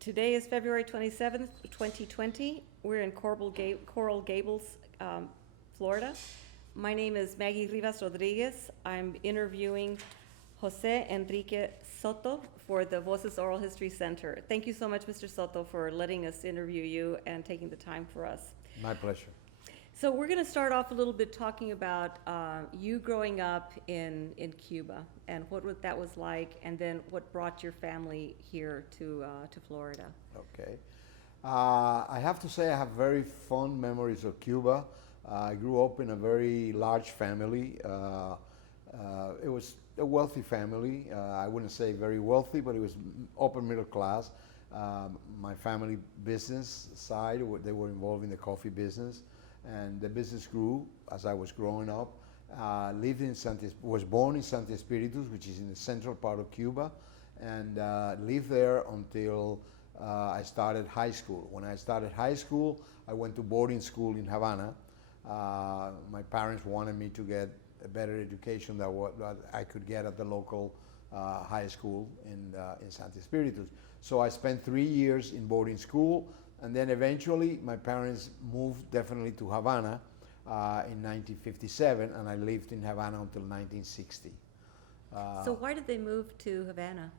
Today is February 27th, 2020. We're in Coral Gables, Florida. My name is Maggie Rivas Rodriguez. I'm interviewing Jose Enrique Souto for the Voces Oral History Center. Thank you so much, Mr. Souto, for letting us interview you and taking the time for us. My pleasure. So we're going to start off a little bit talking about you growing up in Cuba and what that was like, and then what brought your family here to Florida. Okay. I have to say I have very fond memories of Cuba. I grew up in a very large family. It was a wealthy family. I wouldn't say very wealthy, but it was upper middle class. My family business side, they were involved in the coffee business. And the business grew as I was growing up. Was born in Santi Espiritus, which is in the central part of Cuba, and lived there until I started high school. When I started high school, I went to boarding school in Havana. My parents wanted me to get a better education than what I could get at the local high school in Santi Espiritus. So I spent 3 years in boarding school. And then eventually my parents moved definitely to Havana in 1957, and I lived in Havana until 1960. So why did they move to Havana?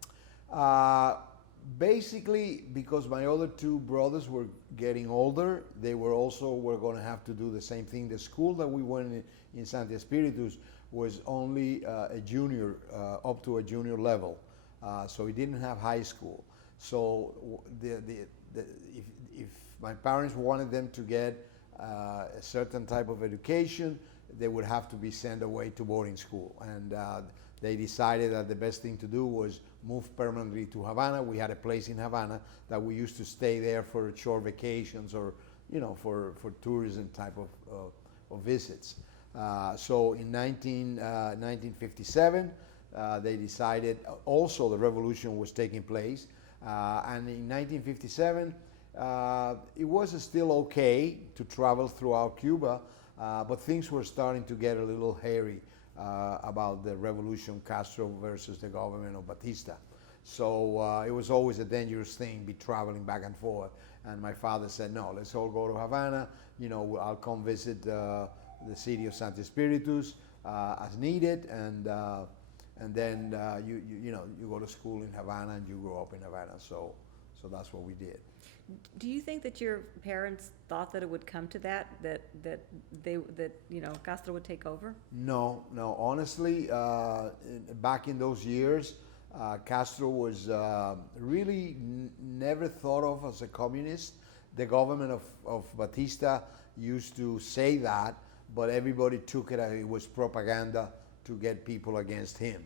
Basically because my other two brothers were getting older. They were going to have to do the same thing. The school that we went in Santi Espiritus was only a junior, up to a junior level. So it didn't have high school. So if my parents wanted them to get a certain type of education, they would have to be sent away to boarding school. And they decided that the best thing to do was move permanently to Havana. We had a place in Havana that we used to stay there for short vacations or, for tourism type of visits. So in 1957, they decided, also the revolution was taking place. And in 1957, it was still okay to travel throughout Cuba, but things were starting to get a little hairy about the revolution, Castro versus the government of Batista. So it was always a dangerous thing, be traveling back and forth. And my father said, no, let's all go to Havana. I'll come visit the city of Santi Espiritus as needed, and then you go to school in Havana and you grow up in Havana. So that's what we did. Do you think that your parents thought that it would come to that Castro would take over? No. Honestly, back in those years, Castro was really never thought of as a communist. The government of Batista used to say that, but everybody took it as it was propaganda to get people against him.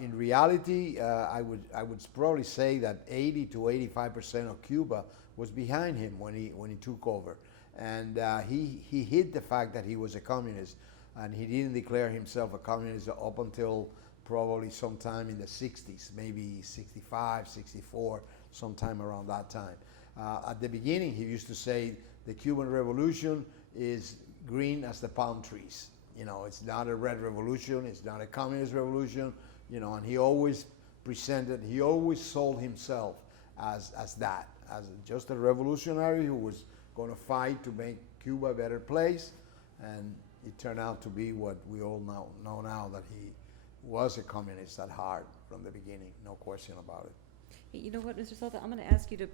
In reality, I would probably say that 80 to 85% of Cuba was behind him when he took over, and he hid the fact that he was a communist, and he didn't declare himself a communist up until probably sometime in the 60s, maybe 65, 64, sometime around that time. At the beginning, he used to say the Cuban Revolution is green as the palm trees. It's not a red revolution, it's not a communist revolution, and he always sold himself as that, as just a revolutionary who was going to fight to make Cuba a better place, and it turned out to be what we all know now, that he was a communist at heart from the beginning, no question about it. You know what, Mr. Souto, I'm going to ask you to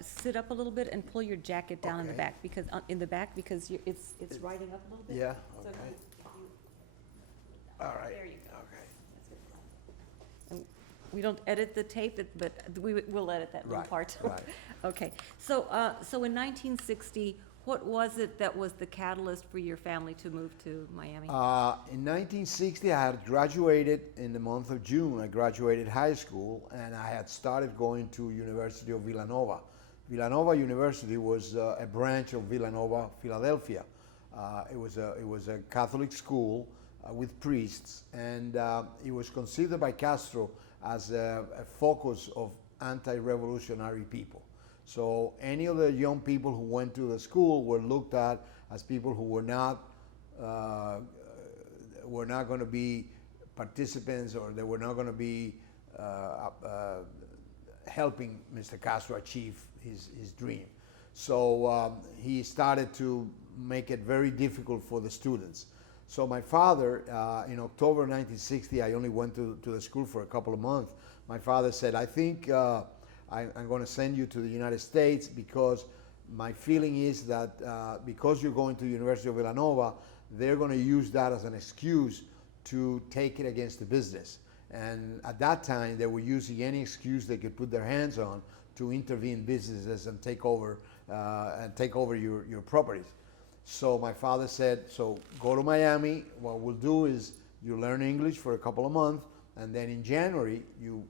sit up a little bit and pull your jacket down in the back, because it's riding up a little bit. Yeah. So Okay. if you, All right. there you go. Okay. That's good. And we don't edit the tape, but we'll edit that little part. Right. Okay. So in 1960, what was it that was the catalyst for your family to move to Miami? In 1960, I had graduated in the month of June. I graduated high school, and I had started going to University of Villanova. Villanova University was a branch of Villanova, Philadelphia. It was a Catholic school with priests, and it was considered by Castro as a focus of anti-revolutionary people. So any of the young people who went to the school were looked at as people who were not going to be participants, or they were not going to be helping Mr. Castro achieve his dream. So he started to make it very difficult for the students. So my father, in October 1960, I only went to the school for a couple of months. My father said, I think I'm going to send you to the United States because my feeling is that because you're going to the University of Villanova, they're going to use that as an excuse to take it against the business. And at that time, they were using any excuse they could put their hands on to intervene in businesses and take over your properties. So my father said, so go to Miami. What we'll do is you learn English for a couple of months, and then in January, you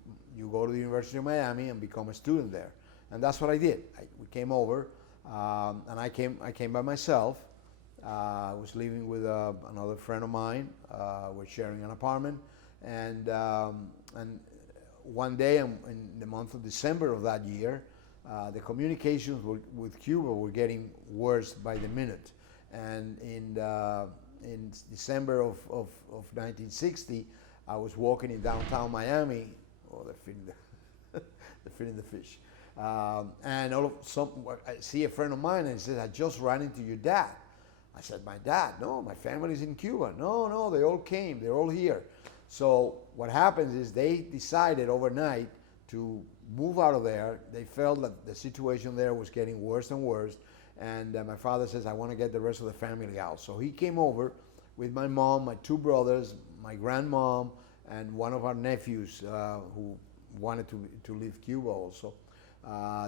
go to the University of Miami and become a student there. And that's what I did. We came over, and I came by myself. I was living with another friend of mine. We're sharing an apartment. And one day in the month of December of that year, the communications with Cuba were getting worse by the minute. And in December of 1960, I was walking in downtown Miami. Oh, they're feeding the fish. And all of I see a friend of mine and he says, I just ran into your dad. I said, my dad? No, my family's in Cuba. No, they all came. They're all here. So what happens is they decided overnight to move out of there. They felt that the situation there was getting worse and worse. And my father says, I want to get the rest of the family out. So he came over with my mom, my two brothers, my grandmom, and one of our nephews who wanted to leave Cuba also.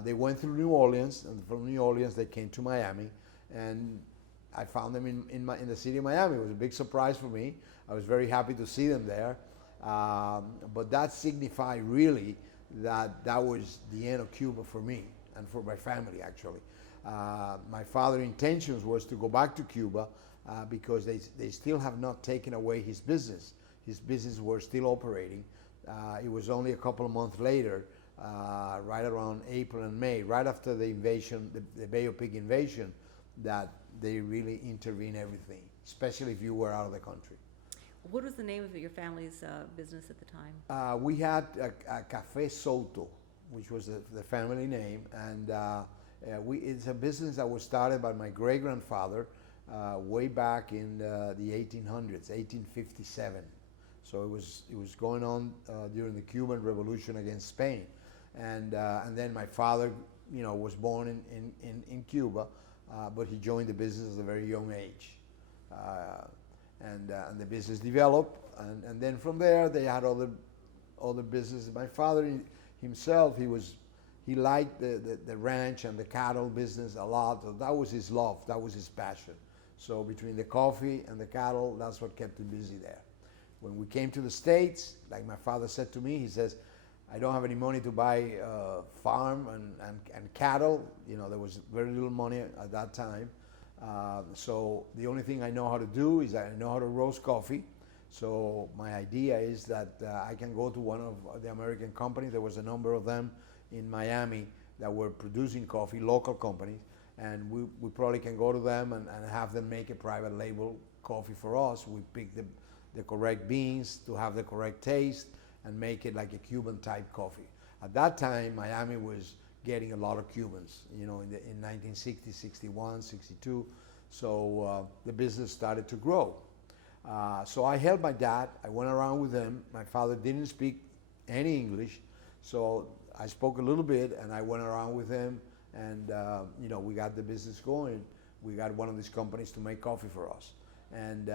They went through New Orleans, and from New Orleans they came to Miami. And I found them in the city of Miami. It was a big surprise for me. I was very happy to see them there. But that signified really that was the end of Cuba for me and for my family, actually. My father's intentions was to go back to Cuba because they still have not taken away his business. His business were still operating. It was only a couple of months later, right around April and May, right after the invasion, the Bay of Pig invasion, that they really intervene everything, especially if you were out of the country. What was the name of your family's business at the time? We had a Café Souto, which was the family name, and it's a business that was started by my great-grandfather way back in the 1800s, 1857. So it was going on during the Cuban Revolution against Spain, and then my father, was born in Cuba, but he joined the business at a very young age. And the business developed, and then from there they had other businesses. My father himself, he liked the ranch and the cattle business a lot. So that was his love, that was his passion. So between the coffee and the cattle, that's what kept him busy there. When we came to the States, like my father said to me, he says, I don't have any money to buy farm and cattle. There was very little money at that time. So the only thing I know how to do is I know how to roast coffee. So my idea is that I can go to one of the American companies. There was a number of them in Miami that were producing coffee, local companies, and we probably can go to them and have them make a private label coffee for us. We pick the correct beans to have the correct taste and make it like a Cuban type coffee. At that time, Miami was getting a lot of Cubans, in 1960, 61, 62. So the business started to grow. So I helped my dad. I went around with him. My father didn't speak any English, so I spoke a little bit, and I went around with him, and we got the business going. We got one of these companies to make coffee for us. And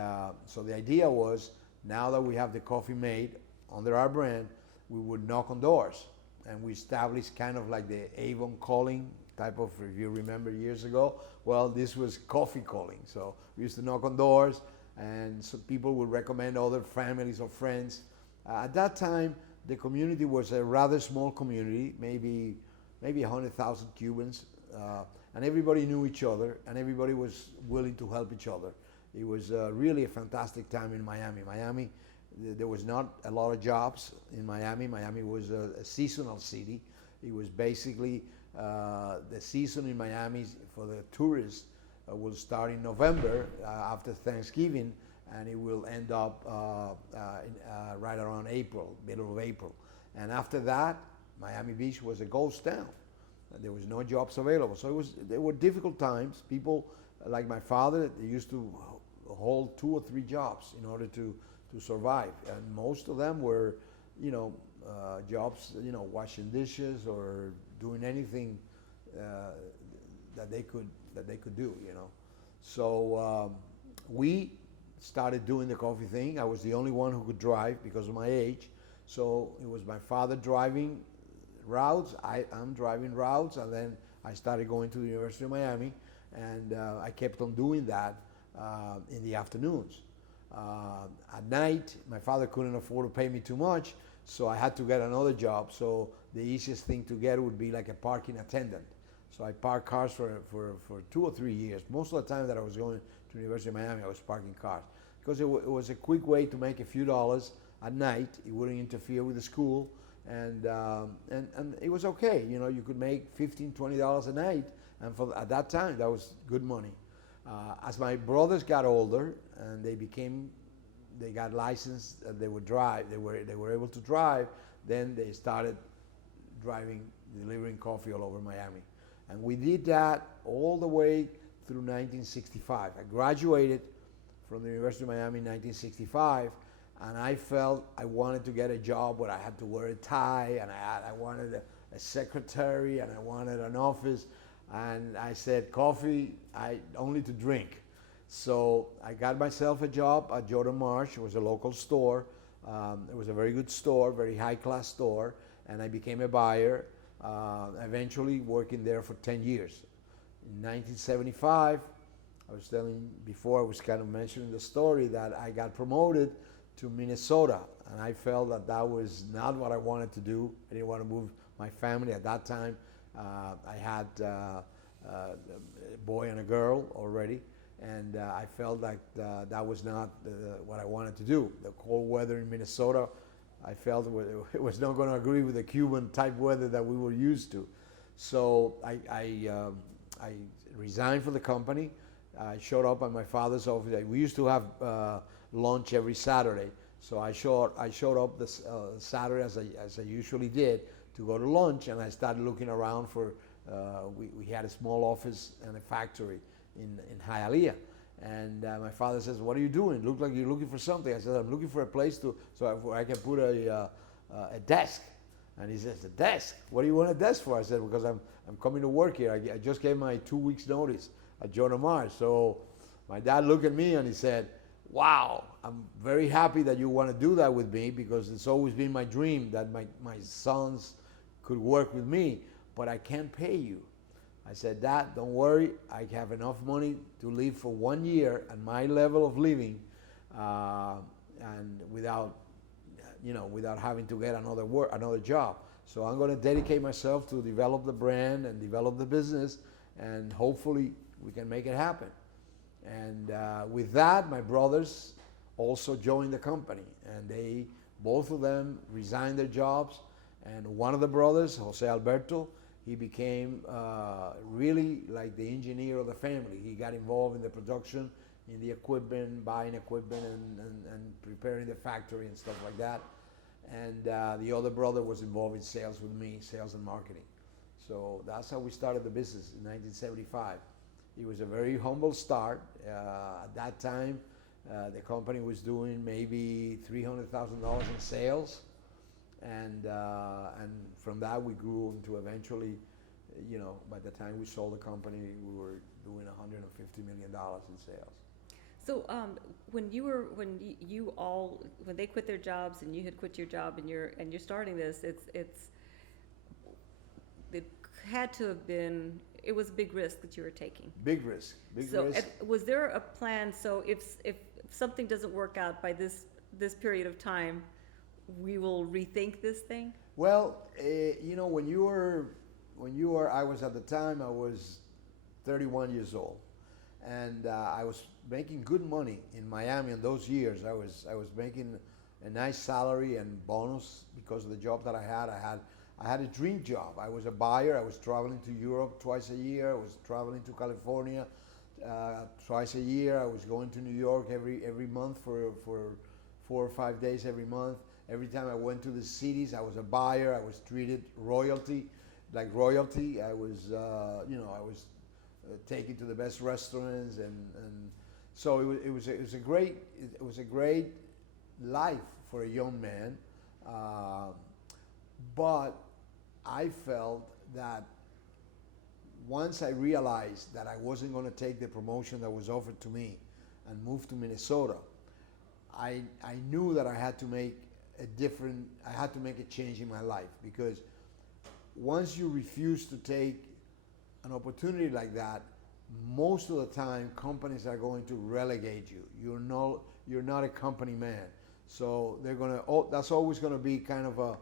so the idea was, now that we have the coffee made under our brand, we would knock on doors. And we established kind of like the Avon calling type of, if you remember years ago, well, this was coffee calling. So we used to knock on doors, and so people would recommend other families or friends. At that time, the community was a rather small community, maybe 100,000 Cubans, and everybody knew each other, and everybody was willing to help each other. It was really a fantastic time in Miami. There was not a lot of jobs in Miami. Miami was a seasonal city. It was basically the season in Miami for the tourists will start in November after Thanksgiving, and it will end up right around April, middle of April. And after that, Miami Beach was a ghost town. There was no jobs available. So there were difficult times. People like my father, they used to hold 2 or 3 jobs in order to survive. And most of them were, jobs, washing dishes or doing anything that they could do, So we started doing the coffee thing. I was the only one who could drive because of my age. So it was my father driving routes, I'm driving routes, and then I started going to the University of Miami, and I kept on doing that in the afternoons. At night, my father couldn't afford to pay me too much, so I had to get another job. So the easiest thing to get would be like a parking attendant. So I parked cars for 2 or 3 years. Most of the time that I was going to the University of Miami, I was parking cars because it was a quick way to make a few dollars at night. It wouldn't interfere with the school. And it was okay, you could make $15, $20 a night, and at that time that was good money. As my brothers got older and they got licensed, they would drive. They were able to drive. Then they started delivering coffee all over Miami, and we did that all the way through 1965. I graduated from the University of Miami in 1965. And I felt I wanted to get a job where I had to wear a tie, and I wanted a secretary, and I wanted an office. And I said, coffee, only to drink. So I got myself a job at Jordan Marsh. It was a local store. It was a very good store, very high-class store. And I became a buyer, eventually working there for 10 years. In 1975, I was telling before, I was kind of mentioning the story that I got promoted to Minnesota, and I felt that was not what I wanted to do. I didn't want to move my family at that time. I had a boy and a girl already, and I felt like that was not what I wanted to do. The cold weather in Minnesota, I felt it was not going to agree with the Cuban type weather that we were used to. So I resigned from the company. I showed up at my father's office. We used to have lunch every Saturday, so I showed up this Saturday as I usually did to go to lunch, and I started looking around for. We had a small office and a factory in Hialeah, and my father says, "What are you doing? Look like you're looking for something." I said, "I'm looking for a place so I can put a desk." And he says, "A desk? What do you want a desk for?" I said, "Because I'm coming to work here. I just gave my 2 weeks notice at Jordan Marsh." So my dad looked at me and he said, "Wow, I'm very happy that you want to do that with me, because it's always been my dream that my sons could work with me, but I can't pay you." I said, "Dad, don't worry. I have enough money to live for 1 year at my level of living, and without having to get another job. So I'm going to dedicate myself to develop the brand and develop the business, and hopefully we can make it happen." And with that, my brothers also joined the company, and both of them resigned their jobs. And one of the brothers, Jose Alberto, he became really like the engineer of the family. He got involved in the production, in the equipment, buying equipment, and preparing the factory and stuff like that. And the other brother was involved in sales with me, sales and marketing. So that's how we started the business in 1975. It was a very humble start. At that time, the company was doing maybe $300,000 in sales, and from that we grew into eventually, by the time we sold the company, we were doing $150 million in sales. So when they quit their jobs and you had quit your job and you're starting this, it had to have been. It was a big risk that you were taking. Big risk. So was there a plan? So if something doesn't work out by this period of time, we will rethink this thing? Well, I was at the time, I was 31 years old, and I was making good money in Miami in those years. I was making a nice salary and bonus because of the job that I had. I had a dream job. I was a buyer. I was traveling to Europe twice a year. I was traveling to California twice a year. I was going to New York every month for 4 or 5 days every month. Every time I went to the cities, I was a buyer. I was treated like royalty. I was, I was taken to the best restaurants, and so it was a great life for a young man. But I felt that once I realized that I wasn't going to take the promotion that was offered to me and move to Minnesota, I knew that I had to make a change in my life, because once you refuse to take an opportunity like that, most of the time companies are going to relegate you. You're not a company man. So that's always going to be kind of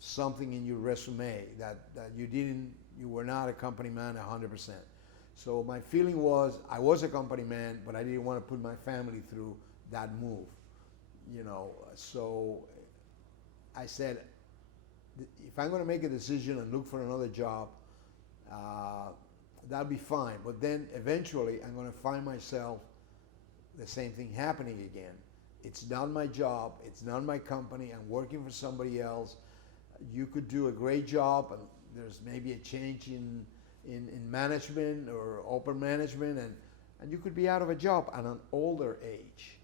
something in your resume that you were not a company man 100%. So my feeling was I was a company man, but I didn't want to put my family through that move, So I said, if I'm going to make a decision and look for another job, that'll be fine. But then eventually I'm going to find myself the same thing happening again. It's not my job. It's not my company. I'm working for somebody else. You could do a great job, and there's maybe a change in management or upper management, and you could be out of a job at an older age,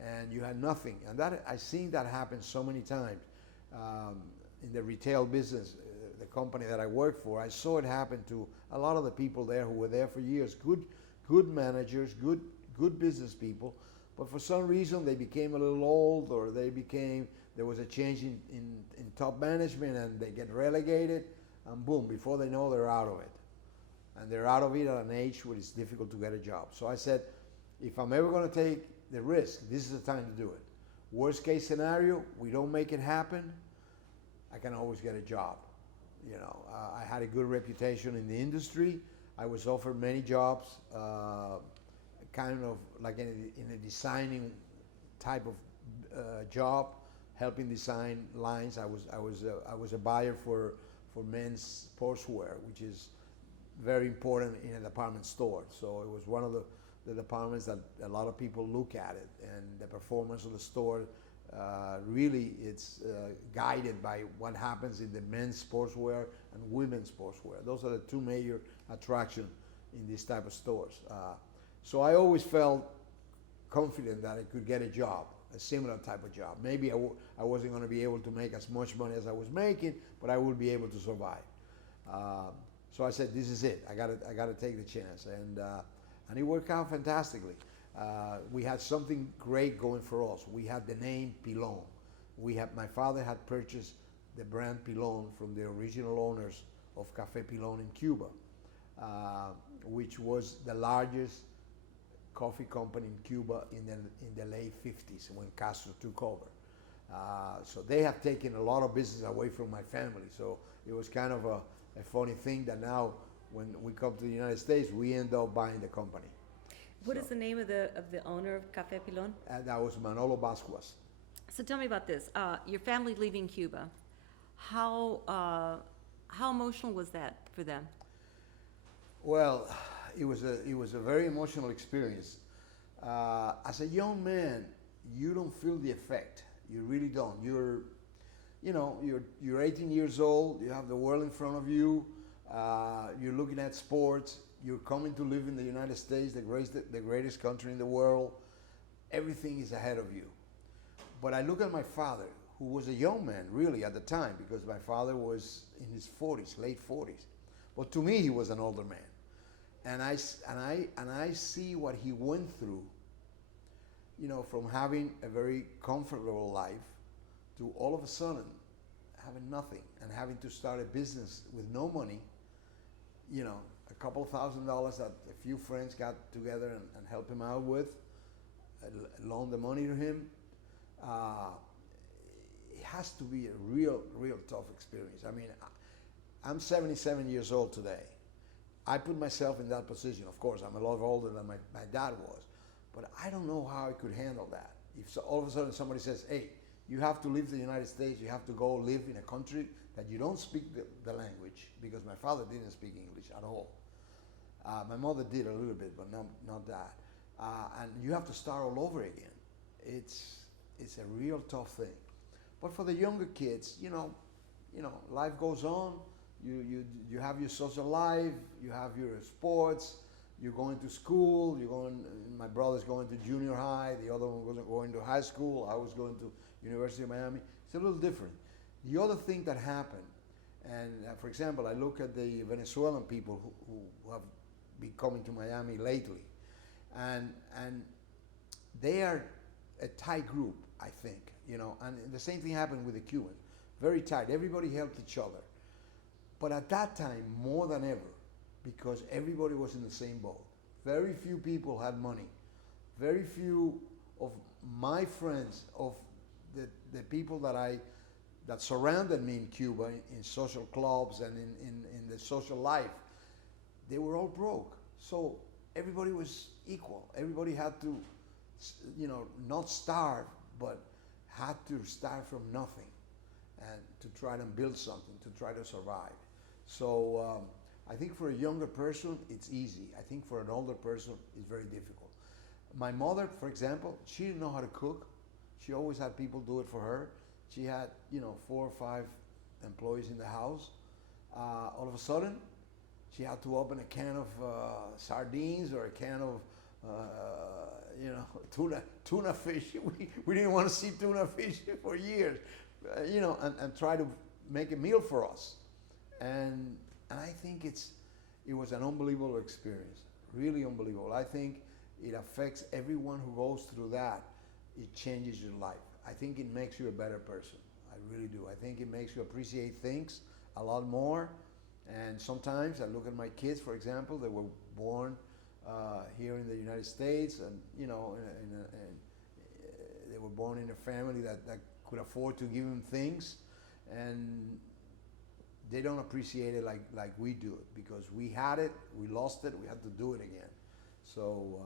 and you had nothing. And that I've seen that happen so many times in the retail business. The company that I worked for, I saw it happen to a lot of the people there who were there for years. Good managers, good business people, but for some reason they became a little old, or there was a change in top management, and they get relegated, and boom, before they know, they're out of it. And they're out of it at an age where it's difficult to get a job. So I said, if I'm ever going to take the risk, this is the time to do it. Worst case scenario, we don't make it happen, I can always get a job. I had a good reputation in the industry. I was offered many jobs, kind of like in a designing type of job, helping design lines. I was a buyer for men's sportswear, which is very important in a department store. So it was one of the departments that a lot of people look at it, and the performance of the store really it's guided by what happens in the men's sportswear and women's sportswear. Those are the two major attractions in this type of stores. So I always felt confident that I could get a job, a similar type of job. Maybe I wasn't going to be able to make as much money as I was making, but I would be able to survive. So I said, this is it. I got to take the chance, and it worked out fantastically. We had something great going for us. We had the name Pilon. My father had purchased the brand Pilon from the original owners of Café Pilon in Cuba, which was the largest coffee company in Cuba in the late 50s when Castro took over. So they have taken a lot of business away from my family. So it was kind of a funny thing that now when we come to the United States, we end up buying the company. What is the name of the owner of Café Pilon? That was Manolo Bascuas. So tell me about this. Your family leaving Cuba. How emotional was that for them? Well, it was a very emotional experience. As a young man, you don't feel the effect. You really don't. You're 18 years old. You have the world in front of you. You're looking at sports. You're coming to live in the United States, the greatest country in the world. Everything is ahead of you. But I look at my father, who was a young man, really, at the time, because my father was in his 40s, late 40s. But to me, he was an older man. And I see what he went through, from having a very comfortable life to all of a sudden having nothing and having to start a business with no money, a couple of $1,000s that a few friends got together and helped him out with, loaned the money to him. It has to be a real tough experience. I mean, I'm 77 years old today. I put myself in that position. Of course, I'm a lot older than my dad was, but I don't know how I could handle that. If all of a sudden somebody says, hey, you have to leave the United States, you have to go live in a country that you don't speak the language, because my father didn't speak English at all. My mother did a little bit, but not that. And you have to start all over again. It's a real tough thing. But for the younger kids, life goes on. You have your social life, you have your sports, you're going to school, my brother's going to junior high, the other one was going to high school, I was going to University of Miami. It's a little different. The other thing that happened, and for example, I look at the Venezuelan people who have been coming to Miami lately, and they are a tight group, I think, and the same thing happened with the Cubans. Very tight. Everybody helped each other. But at that time, more than ever, because everybody was in the same boat. Very few people had money. Very few of my friends, of the people that surrounded me in Cuba, in social clubs and in the social life, they were all broke. So everybody was equal. Everybody had to, not starve, but had to start from nothing and to try to build something, to try to survive. So I think for a younger person, it's easy. I think for an older person, it's very difficult. My mother, for example, she didn't know how to cook. She always had people do it for her. She had, 4 or 5 employees in the house. All of a sudden, she had to open a can of sardines or a can of, tuna fish. We didn't want to see tuna fish for years, and try to make a meal for us. And I think it was an unbelievable experience, really unbelievable. I think it affects everyone who goes through that. It changes your life. I think it makes you a better person. I really do. I think it makes you appreciate things a lot more. And sometimes I look at my kids, for example, they were born here in the United States, and they were born in a family that could afford to give them things, and they don't appreciate it like we do it, because we had it, we lost it, we had to do it again. So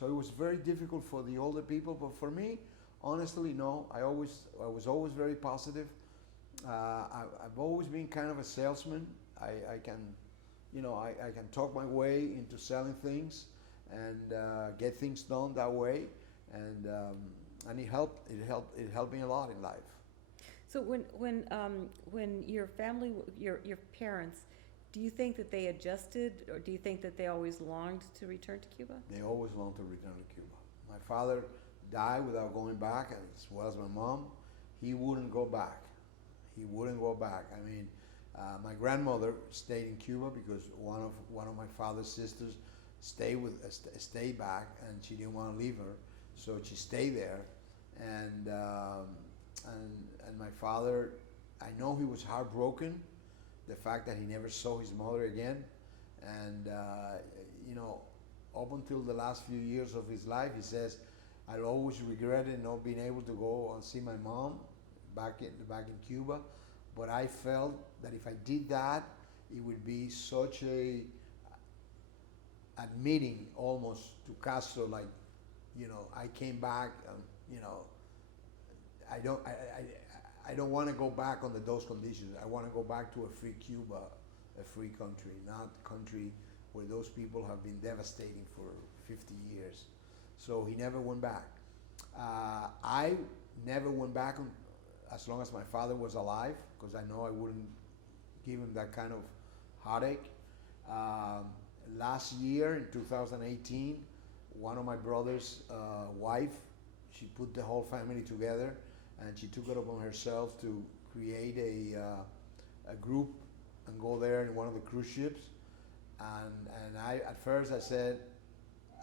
it was very difficult for the older people, but for me, honestly, no. I was always very positive. I've always been kind of a salesman. I can talk my way into selling things and get things done that way, and it helped me a lot in life. So when your family, your parents, do you think that they adjusted, or do you think that they always longed to return to Cuba? They always longed to return to Cuba. My father died without going back, as well as my mom. He wouldn't go back. He wouldn't go back. I mean, my grandmother stayed in Cuba because one of my father's sisters stayed back, and she didn't want to leave her, so she stayed there. And my father, I know he was heartbroken, the fact that he never saw his mother again, and up until the last few years of his life, he says, "I'll always regret it not being able to go and see my mom back in Cuba, but I felt that if I did that, it would be such a admitting almost to Castro, like, I came back, I don't want to go back under those conditions. I want to go back to a free Cuba, a free country, not a country where those people have been devastating for 50 years. So he never went back. I never went back as long as my father was alive, because I know I wouldn't give him that kind of heartache. Last year, in 2018, one of my brother's wife, she put the whole family together, and she took it upon herself to create a group and go there in one of the cruise ships. And I, at first I said,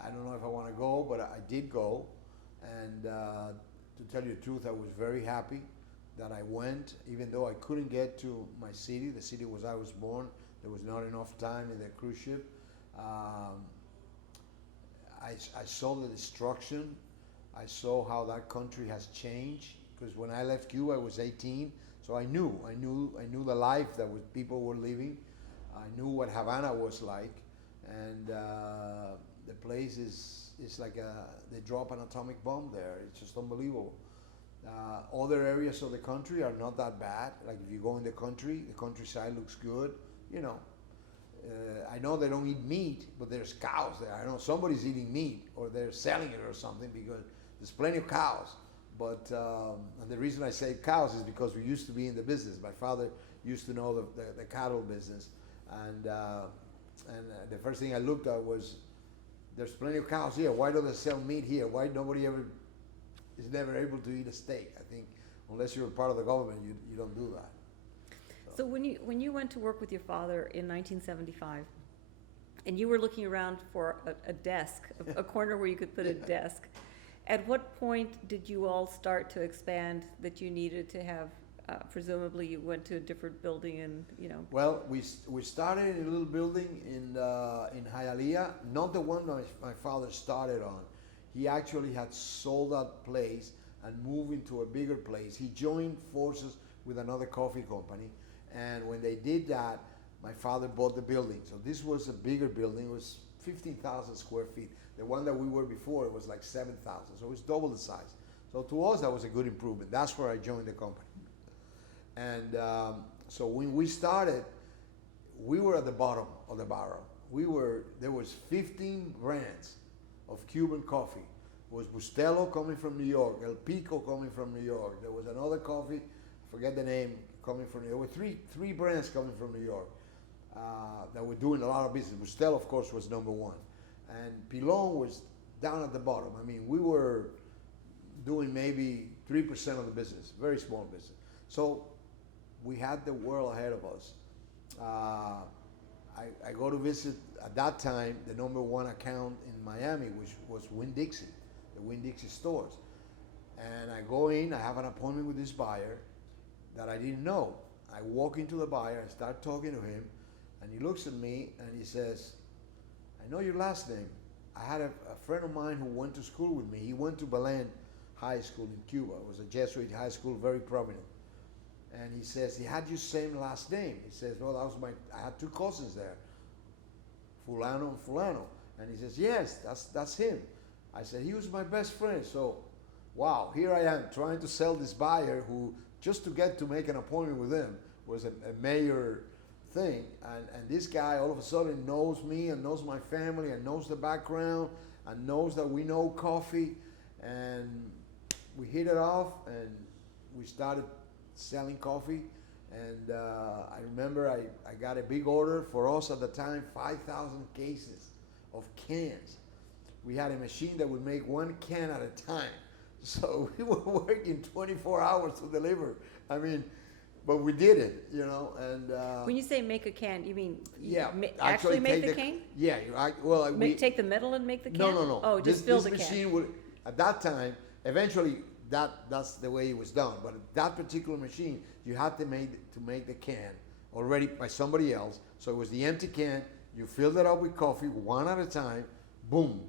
I don't know if I want to go, but I did go. And to tell you the truth, I was very happy that I went, even though I couldn't get to my city, the city where I was born. There was not enough time in the cruise ship. I saw the destruction. I saw how that country has changed, because when I left Cuba, I was 18, so I knew the life that people were living. I knew what Havana was like, and the place is like they drop an atomic bomb there. It's just unbelievable. Other areas of the country are not that bad. Like if you go in the countryside looks good. I know they don't eat meat, but there's cows there. I know somebody's eating meat, or they're selling it or something, because there's plenty of cows. But and the reason I say cows is because we used to be in the business. My father used to know the cattle business, and the first thing I looked at was, there's plenty of cows here. Why don't they sell meat here? Why nobody ever is never able to eat a steak? I think unless you're part of the government, you don't do that. So when you went to work with your father in 1975, and you were looking around for a desk, a corner where you could put a desk, at what point did you all start to expand that you needed to have, presumably you went to a different building and, you know? Well, we started in a little building in Hialeah, not the one my father started on. He actually had sold that place and moved into a bigger place. He joined forces with another coffee company, and when they did that, my father bought the building. So this was a bigger building. It was 15,000 square feet. The one that we were before, it was like 7,000. So it was double the size. So to us, that was a good improvement. That's where I joined the company. And so when we started, we were at the bottom of the barrel. There was 15 brands of Cuban coffee. It was Bustelo coming from New York, El Pico coming from New York. There was another coffee, forget the name, coming from New York. There were three brands coming from New York that were doing a lot of business. Bustelo, of course, was number one. And Pilon was down at the bottom. I mean, we were doing maybe 3% of the business, very small business. So we had the world ahead of us. I go to visit, at that time, the number one account in Miami, which was Winn-Dixie, the Winn-Dixie stores. And I go in, I have an appointment with this buyer that I didn't know. I walk into the buyer, I start talking to him, and he looks at me and he says, I know your last name. I had a friend of mine who went to school with me. He went to Belen High School in Cuba. It was a Jesuit high school, very prominent. And he says, he had your same last name. He says, well, I had two cousins there, Fulano and Fulano. And he says, yes, that's him. I said, he was my best friend. So, wow, here I am trying to sell this buyer who, just to get to make an appointment with him, was a major thing. And this guy all of a sudden knows me and knows my family and knows the background and knows that we know coffee. And we hit it off and we started selling coffee. And I remember I got a big order for us at the time, 5,000 cases of cans. We had a machine that would make one can at a time. So we were working 24 hours to deliver. I mean, but we did it, you know. And When you say make a can, you mean actually make the can? Yeah, Take the metal and make the can? No. Oh, just fill the this can. machine would, at that time, eventually that's the way it was done. But that particular machine, you had to make the can already by somebody else. So it was the empty can. You filled it up with coffee one at a time. Boom,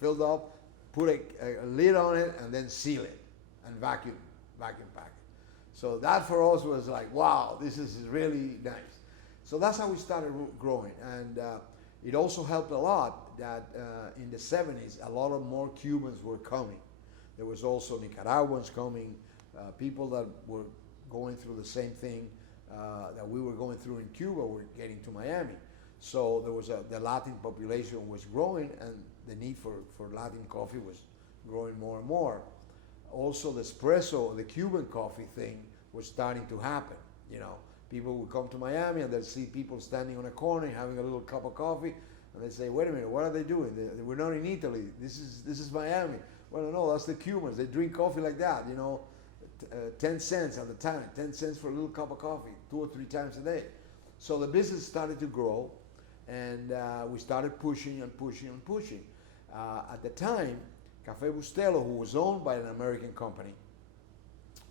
filled up. Put a lid on it and then seal it and vacuum pack it. So that for us was like, wow, this is really nice. So that's how we started growing. And it also helped a lot that in the 70s, a lot of more Cubans were coming. There was also Nicaraguans coming, people that were going through the same thing that we were going through in Cuba were getting to Miami. So there was the Latin population was growing, and the need for Latin coffee was growing more and more. Also, the espresso, the Cuban coffee thing was starting to happen. You know, people would come to Miami and they'd see people standing on a corner having a little cup of coffee, and they'd say, "Wait a minute, what are they doing? We're not in Italy. This is Miami." Well, no, that's the Cubans. They drink coffee like that. You know, 10 cents at the time, 10 cents for a little cup of coffee, 2 or 3 times a day. So the business started to grow, and we started pushing and pushing and pushing. At the time, Café Bustelo, who was owned by an American company,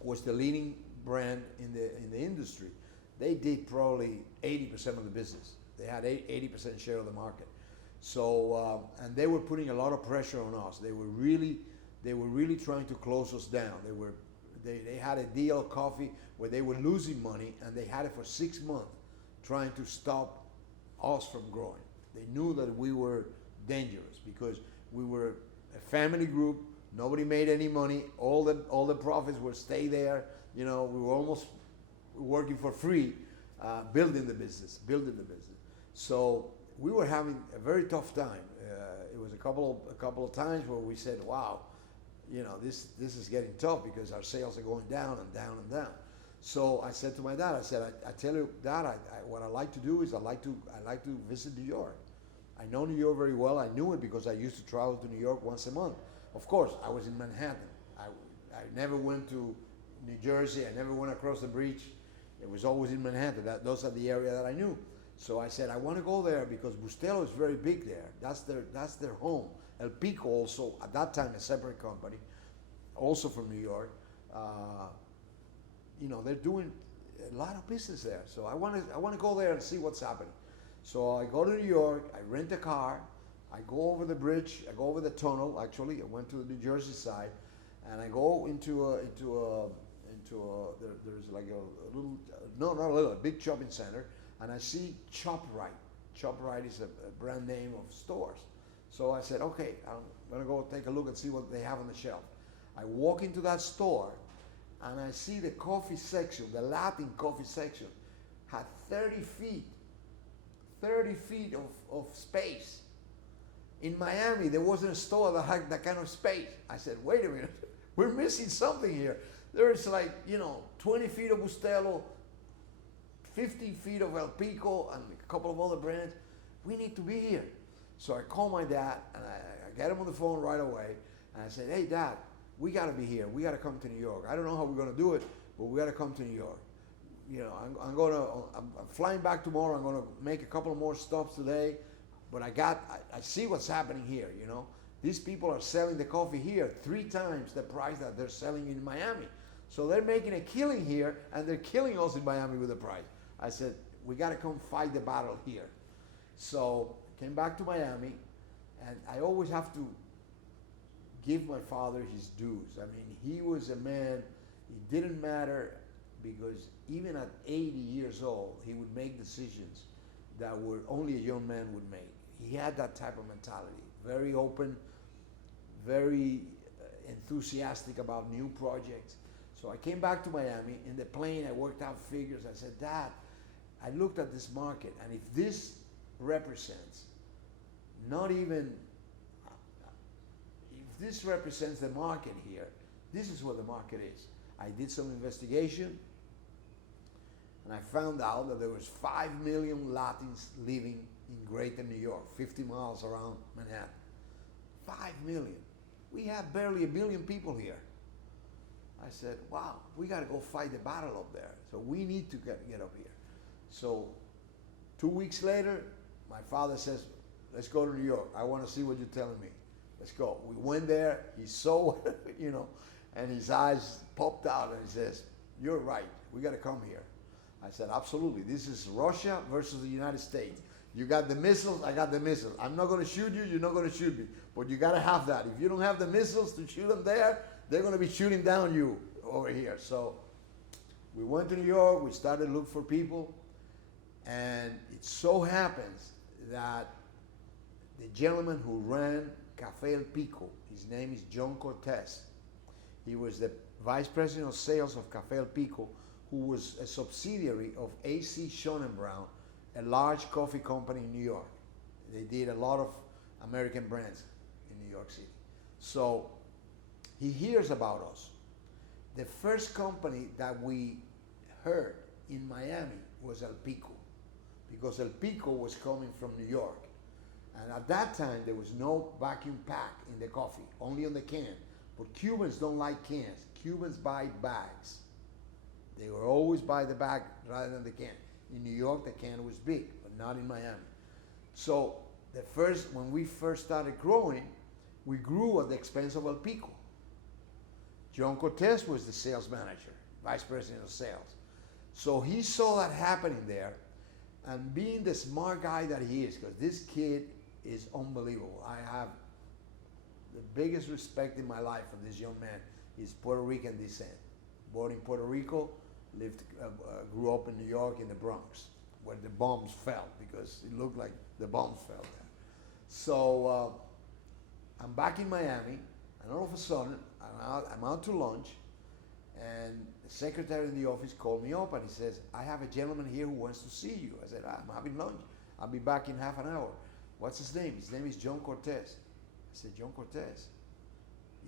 was the leading brand in the industry. They did probably 80% of the business. They had 80% share of the market. So and they were putting a lot of pressure on us. They were really trying to close us down. They had a deal of coffee where they were losing money, and they had it for 6 months, trying to stop us from growing. They knew that we were dangerous because we were a family group. Nobody made any money. All the profits would stay there. You know, we were almost working for free, building the business. So we were having a very tough time. It was a couple of times where we said, "Wow, this is getting tough because our sales are going down and down and down. So I said to my dad, I tell you, Dad, what I like to do is I like to visit New York. I know New York very well. I knew it because I used to travel to New York once a month. Of course, I was in Manhattan. I never went to New Jersey. I never went across the bridge. It was always in Manhattan. Those are the area that I knew. So I said, I want to go there because Bustelo is very big there. That's their home. El Pico also, at that time, a separate company, also from New York. They're doing a lot of business there. So I want to go there and see what's happening. So I go to New York. I rent a car. I go over the bridge. I go over the tunnel. Actually, I went to the New Jersey side, and I go there's like a little, no, not a little, a big shopping center, and I see ShopRite. ShopRite is a brand name of stores. So I said, okay, I'm gonna go take a look and see what they have on the shelf. I walk into that store, and I see the coffee section, the Latin coffee section, had 30 feet of space. In Miami, there wasn't a store that had that kind of space. I said, wait a minute, we're missing something here. There's 20 feet of Bustelo, 50 feet of El Pico, and a couple of other brands. We need to be here. So I call my dad, and I get him on the phone right away, and I said, hey, Dad, we got to be here. We got to come to New York. I don't know how we're going to do it, but we got to come to New York. I'm flying back tomorrow. I'm going to make a couple of more stops today, but I see what's happening here, These people are selling the coffee here 3 times the price that they're selling in Miami. So they're making a killing here, and they're killing us in Miami with the price. I said, we got to come fight the battle here. So came back to Miami, and I always have to give my father his dues. I mean, he was a man, it didn't matter, because even at 80 years old, he would make decisions that only a young man would make. He had that type of mentality, very open, very enthusiastic about new projects. So I came back to Miami. In the plane, I worked out figures. I said, Dad, I looked at this market, and if this represents if this represents the market here, this is what the market is. I did some investigation, and I found out that there was 5 million Latins living in Greater New York, 50 miles around Manhattan. 5 million. We have barely 1 million people here. I said, wow, we got to go fight the battle up there. So we need to get up here. So 2 weeks later, my father says, let's go to New York. I want to see what you're telling me. Let's go. We went there. He saw, and his eyes popped out, and he says, you're right. We got to come here. I said, absolutely. This is Russia versus the United States. You got the missiles, I got the missiles. I'm not going to shoot you, you're not going to shoot me. But you got to have that. If you don't have the missiles to shoot them there, they're going to be shooting down you over here. So we went to New York, we started to look for people, and it so happens that the gentleman who ran Café El Pico, his name is John Cortez. He was the vice president of sales of Café El Pico, who was a subsidiary of A.C. Schonenbraun, a large coffee company in New York. They did a lot of American brands in New York City. So he hears about us. The first company that we heard in Miami was El Pico, because El Pico was coming from New York. And at that time, there was no vacuum pack in the coffee, only on the can. But Cubans don't like cans. Cubans buy bags. They will always buy the bag rather than the can. In New York, the can was big, but not in Miami. So when we first started growing, we grew at the expense of El Pico. John Cortez was the sales manager, vice president of sales. So he saw that happening there, and being the smart guy that he is, because this kid is unbelievable. I have the biggest respect in my life for this young man. He's Puerto Rican descent. Born in Puerto Rico, grew up in New York in the Bronx, where the bombs fell, because it looked like the bombs fell there. So I'm back in Miami, and all of a sudden, I'm out to lunch, and the secretary in the office called me up, and he says, I have a gentleman here who wants to see you. I said, I'm having lunch. I'll be back in half an hour. What's his name? His name is John Cortez. I said, John Cortez?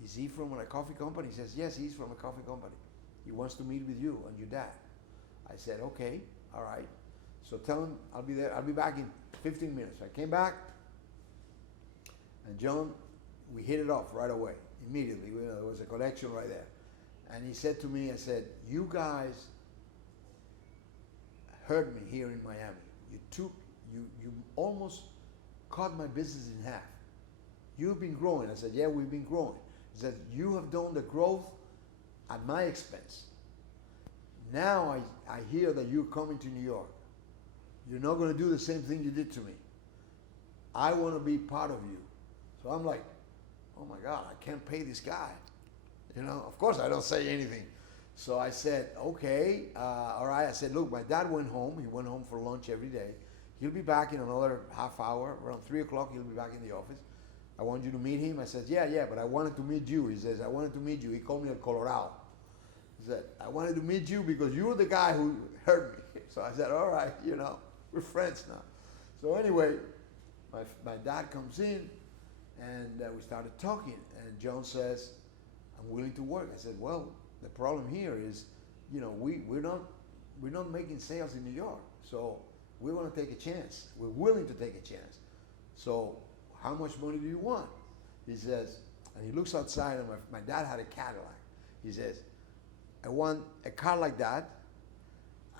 is he from a coffee company? He says, yes, he's from a coffee company. He wants to meet with you and your dad. I said, okay, all right. So tell him I'll be there. I'll be back in 15 minutes. I came back, and John, we hit it off right away, immediately. You know, there was a connection right there. And he said to me, I said, you guys hurt me here in Miami. You almost cut my business in half. You've been growing. I said, yeah, we've been growing. He said, you have done the growth at my expense. Now I hear that you're coming to New York. You're not going to do the same thing you did to me. I want to be part of you. So I'm like, oh my God, I can't pay this guy. You know, of course I don't say anything. So I said, okay, all right. I said, look, my dad went home. He went home for lunch every day. He'll be back in another half hour. Around 3 o'clock, he'll be back in the office. I want you to meet him. I said, yeah, but I wanted to meet you. He says, I wanted to meet you. He called me in Colorado. He said, I wanted to meet you because you were the guy who hurt me. So I said, all right, you know, we're friends now. So anyway, my dad comes in, and we started talking. And John says, I'm willing to work. I said, well, the problem here is, you know, we're not making sales in New York. So we want to take a chance. We're willing to take a chance. So how much money do you want? He says, and he looks outside, and my dad had a Cadillac. He says, I want a car like that.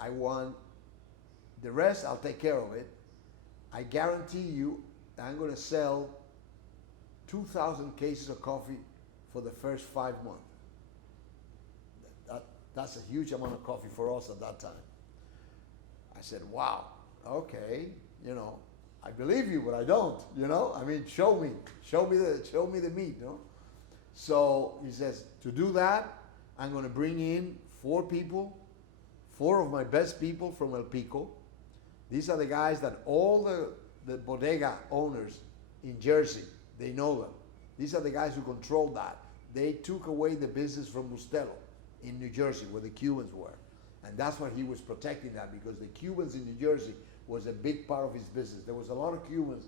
I want the rest, I'll take care of it. I guarantee you I'm going to sell 2,000 cases of coffee for the first 5 months. That's a huge amount of coffee for us at that time. I said, wow, okay, you know, I believe you, but I don't, you know? I mean, show me the meat, you know? So he says, to do that, I'm going to bring in 4 people, 4 of my best people from El Pico. These are the guys that all the bodega owners in Jersey, they know them. These are the guys who control that. They took away the business from Bustelo in New Jersey, where the Cubans were. And that's why he was protecting that, because the Cubans in New Jersey was a big part of his business. There was a lot of Cubans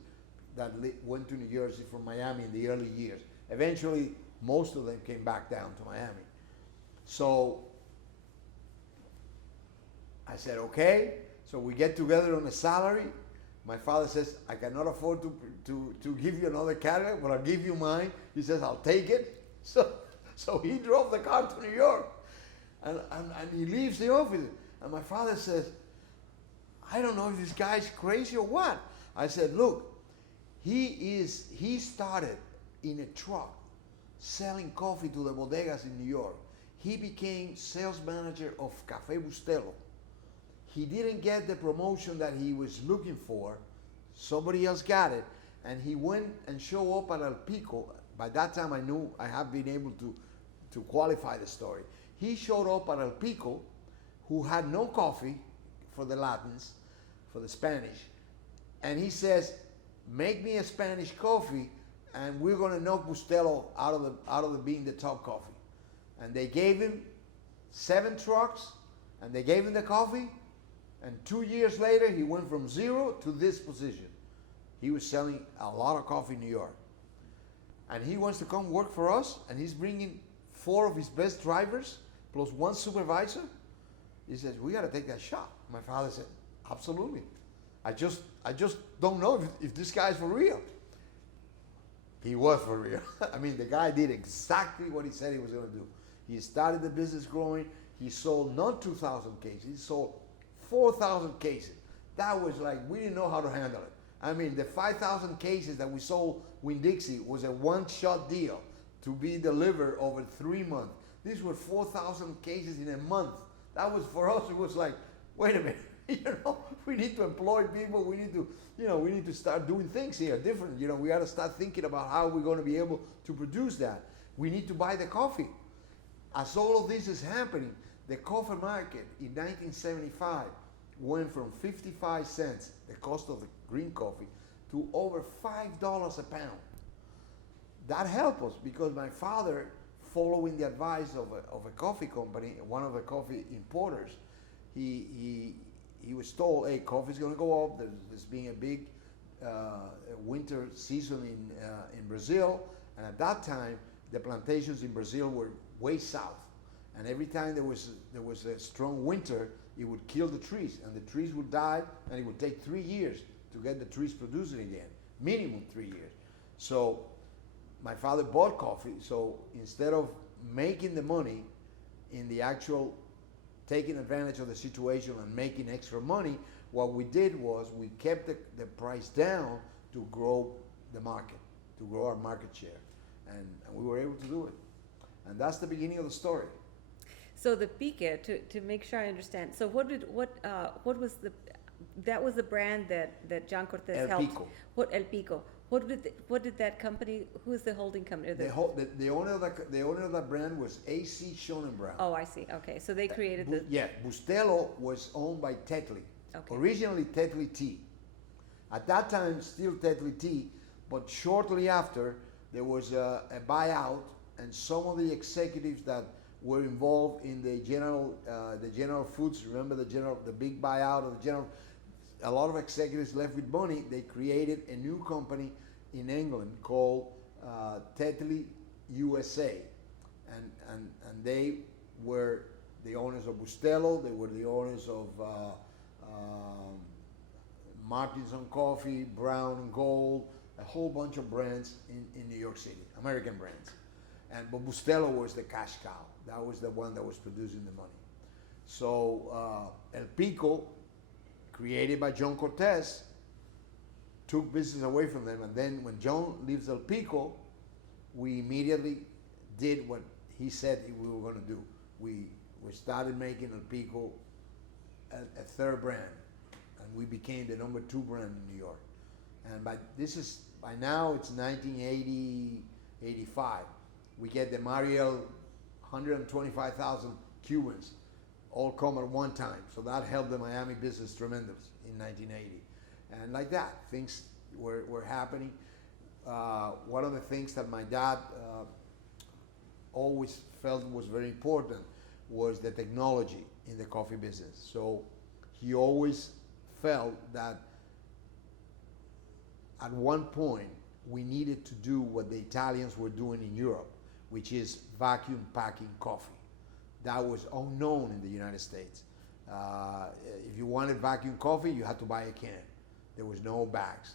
that went to New Jersey from Miami in the early years. Eventually, most of them came back down to Miami. So I said, okay. So we get together on a salary. My father says, I cannot afford to give you another Cadillac, but I'll give you mine. He says, I'll take it. So he drove the car to New York. And he leaves the office. And my father says, I don't know if this guy's crazy or what. I said, look, he started in a truck selling coffee to the bodegas in New York. He became sales manager of Café Bustelo. He didn't get the promotion that he was looking for. Somebody else got it. And he went and showed up at El Pico. By that time, I knew I have been able to qualify the story. He showed up at El Pico, who had no coffee for the Latins, for the Spanish. And he says, make me a Spanish coffee, and we're going to knock Bustelo out of the being the top coffee. And they gave him 7 trucks, and they gave him the coffee. And 2 years later, he went from 0 to this position. He was selling a lot of coffee in New York. And he wants to come work for us, and he's bringing 4 of his best drivers, plus 1 supervisor. He says, we got to take that shot. My father said, absolutely. I just don't know if this guy's for real. He was for real. I mean, the guy did exactly what he said he was going to do. He started the business growing. He sold not 2,000 cases. He sold 4,000 cases. That was like, we didn't know how to handle it. I mean, the 5,000 cases that we sold Winn-Dixie was a one-shot deal to be delivered over 3 months. These were 4,000 cases in a month. That was, for us, it was like, wait a minute, we need to employ people. We need to start doing things here different. We got to start thinking about how we're going to be able to produce that. We need to buy the coffee. As all of this is happening, the coffee market in 1975 went from 55 cents, the cost of the green coffee, to over $5 a pound. That helped us because my father, following the advice of a coffee company, one of the coffee importers, he was told, hey, coffee's going to go up. There's being a big winter season in Brazil, and at that time the plantations in Brazil were way south, and every time there was a strong winter, it would kill the trees, and the trees would die, and it would take 3 years to get the trees producing again, minimum 3 years. So my father bought coffee, so instead of making the money in the actual taking advantage of the situation and making extra money, what we did was we kept the price down to grow the market, to grow our market share. And we were able to do it. And that's the beginning of the story. So the pique, to make sure I understand, so what was that was the brand that John Cortez El helped? Pico. What El Pico? What did that company? Who is the holding company? The owner of that brand was A.C. Schonenbrand. Oh, I see. Okay, so they created the. Yeah, Bustelo was owned by Tetley. Okay. Originally Tetley Tea. At that time, still Tetley Tea, but shortly after, there was a buyout, and some of the executives that were involved in the General Foods, remember the big buyout of the General, a lot of executives left with money. They created a new company in England called Tetley USA, and they were the owners of Bustelo. They were the owners of Martinson Coffee, Brown and Gold, a whole bunch of brands in New York City, American brands. But Bustelo was the cash cow. That was the one that was producing the money. So El Pico, created by John Cortez, took business away from them. And then when John leaves El Pico, we immediately did what he said we were going to do. We started making El Pico a third brand, and we became the number 2 brand in New York. And by now it's 1980, 85. We get the Mariel 125,000 Cubans all come at one time. So that helped the Miami business tremendous in 1980. And like that, things were happening. One of the things that my dad always felt was very important was the technology in the coffee business. So he always felt that at one point we needed to do what the Italians were doing in Europe, which is vacuum packing coffee. That was unknown in the United States. If you wanted vacuum coffee, you had to buy a can. There was no bags.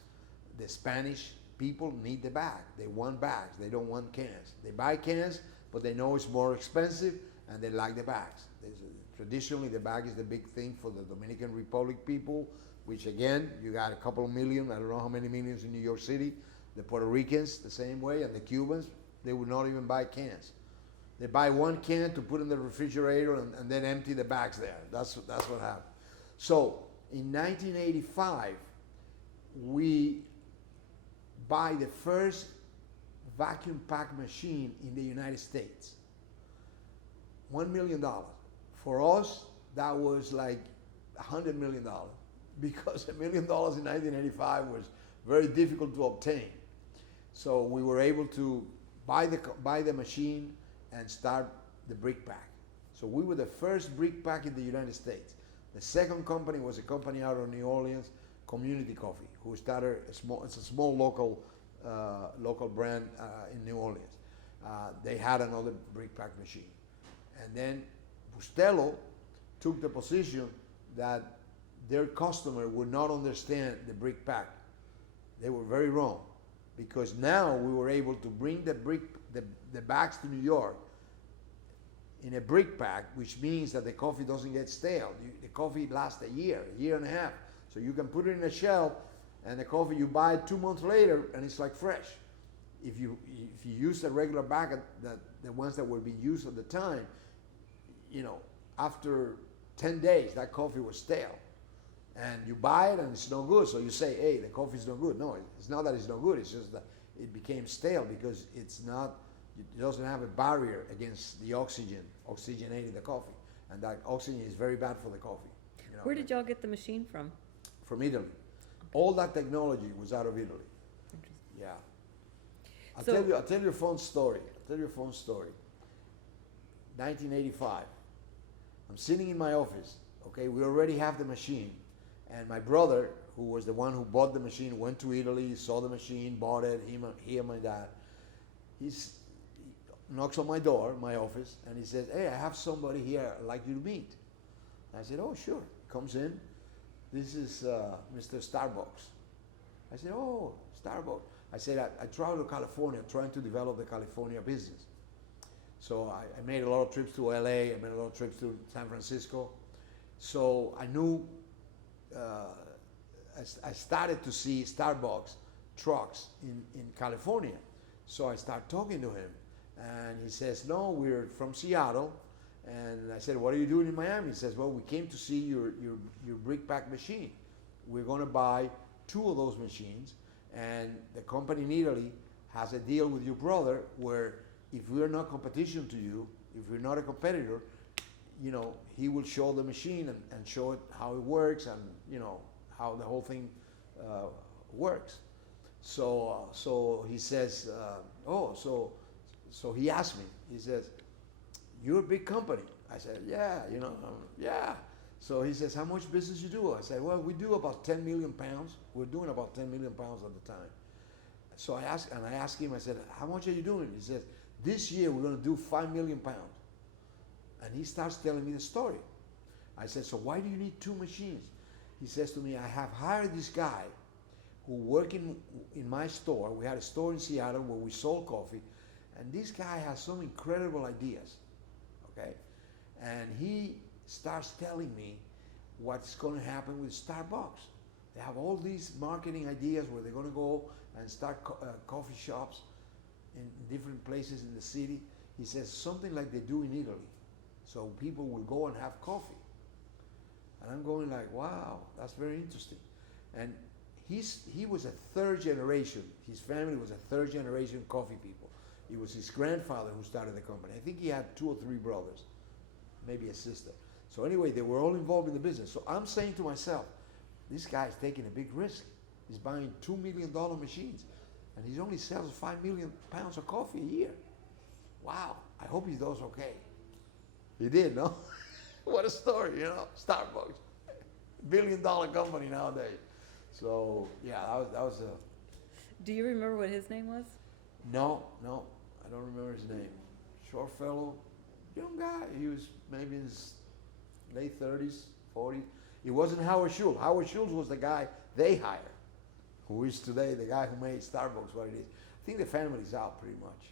The Spanish people need the bag. They want bags. They don't want cans. They buy cans, but they know it's more expensive, and they like the bags. Traditionally, the bag is the big thing for the Dominican Republic people, which again, you got a couple of million, I don't know how many millions in New York City. The Puerto Ricans, the same way, and the Cubans, they would not even buy cans. They buy one can to put in the refrigerator and then empty the bags there. That's what happened. So in 1985, we buy the first vacuum pack machine in the United States. $1 million. For us, that was like $100 million, because $1 million in 1985 was very difficult to obtain. So we were able to buy the machine and start the brick pack. So we were the first brick pack in the United States. The second company was a company out of New Orleans, Community Coffee, who started it's a small local brand in New Orleans. They had another brick pack machine. And then Bustelo took the position that their customer would not understand the brick pack. They were very wrong, because now we were able to bring the bags to New York in a brick pack, which means that the coffee doesn't get stale. The coffee lasts a year and a half. So you can put it in a shelf, and the coffee you buy 2 months later, and it's like fresh. If you use a regular bag, the ones that were being used at the time, after 10 days, that coffee was stale. And you buy it and it's no good, so you say, hey, the coffee's no good. No, it's not that it's no good, it's just that it became stale because it doesn't have a barrier against the oxygenating the coffee. And that oxygen is very bad for the coffee. Where did y'all get the machine from? From Italy. Okay. All that technology was out of Italy. Interesting. Yeah. I'll tell you a fun story. 1985. I'm sitting in my office. Okay, we already have the machine. And my brother, who was the one who bought the machine, went to Italy, saw the machine, bought it, he and my dad. knocks on my door, my office, and he says, "Hey, I have somebody here I'd like you to meet." I said, "Oh, sure." Comes in. "This is Mr. Starbucks." I said, "Oh, Starbucks." I said, I traveled to California trying to develop the California business. So I made a lot of trips to LA, I made a lot of trips to San Francisco. So I knew, I started to see Starbucks trucks in California. So I started talking to him. And he says, "No, we're from Seattle." And I said, "What are you doing in Miami?" He says, "Well, we came to see your brick pack machine. We're going to buy 2 of those machines. And the company in Italy has a deal with your brother where if we're not competition to you, if we're not a competitor, you know, he will show the machine and show it how it works and, you know, how the whole thing works." So he says, so he asked me, he says, "You're a big company." I said, "Yeah, you know, yeah." So he says, "How much business you do?" I said, "Well, we do about 10 million pounds. We're doing about 10 million pounds at the time." So I asked him, I said, "How much are you doing?" He says, "This year we're going to do 5 million pounds." And he starts telling me the story. I said, "So why do you need 2 machines?" He says to me, "I have hired this guy who worked in my store. We had a store in Seattle where we sold coffee. And this guy has some incredible ideas, okay? And he starts telling me what's going to happen with Starbucks. They have all these marketing ideas where they're going to go and start coffee shops in different places in the city." He says, "Something like they do in Italy. So people will go and have coffee." And I'm going like, wow, that's very interesting. And he was a 3rd generation. His family was a 3rd generation coffee people. It was his grandfather who started the company. I think he had 2 or 3 brothers, maybe a sister. So anyway, they were all involved in the business. So I'm saying to myself, this guy's taking a big risk. He's buying $2 million machines, and he only sells 5 million pounds of coffee a year. Wow, I hope he does okay. He did, no? What a story, you know, Starbucks. $1 billion company nowadays. So yeah, that was a... Do you remember what his name was? No, I don't remember his name. Short fellow, young guy. He was maybe in his late 30s, 40s. It wasn't Howard Schultz. Howard Schultz was the guy they hired, who is today the guy who made Starbucks what it is. I think the family's out pretty much.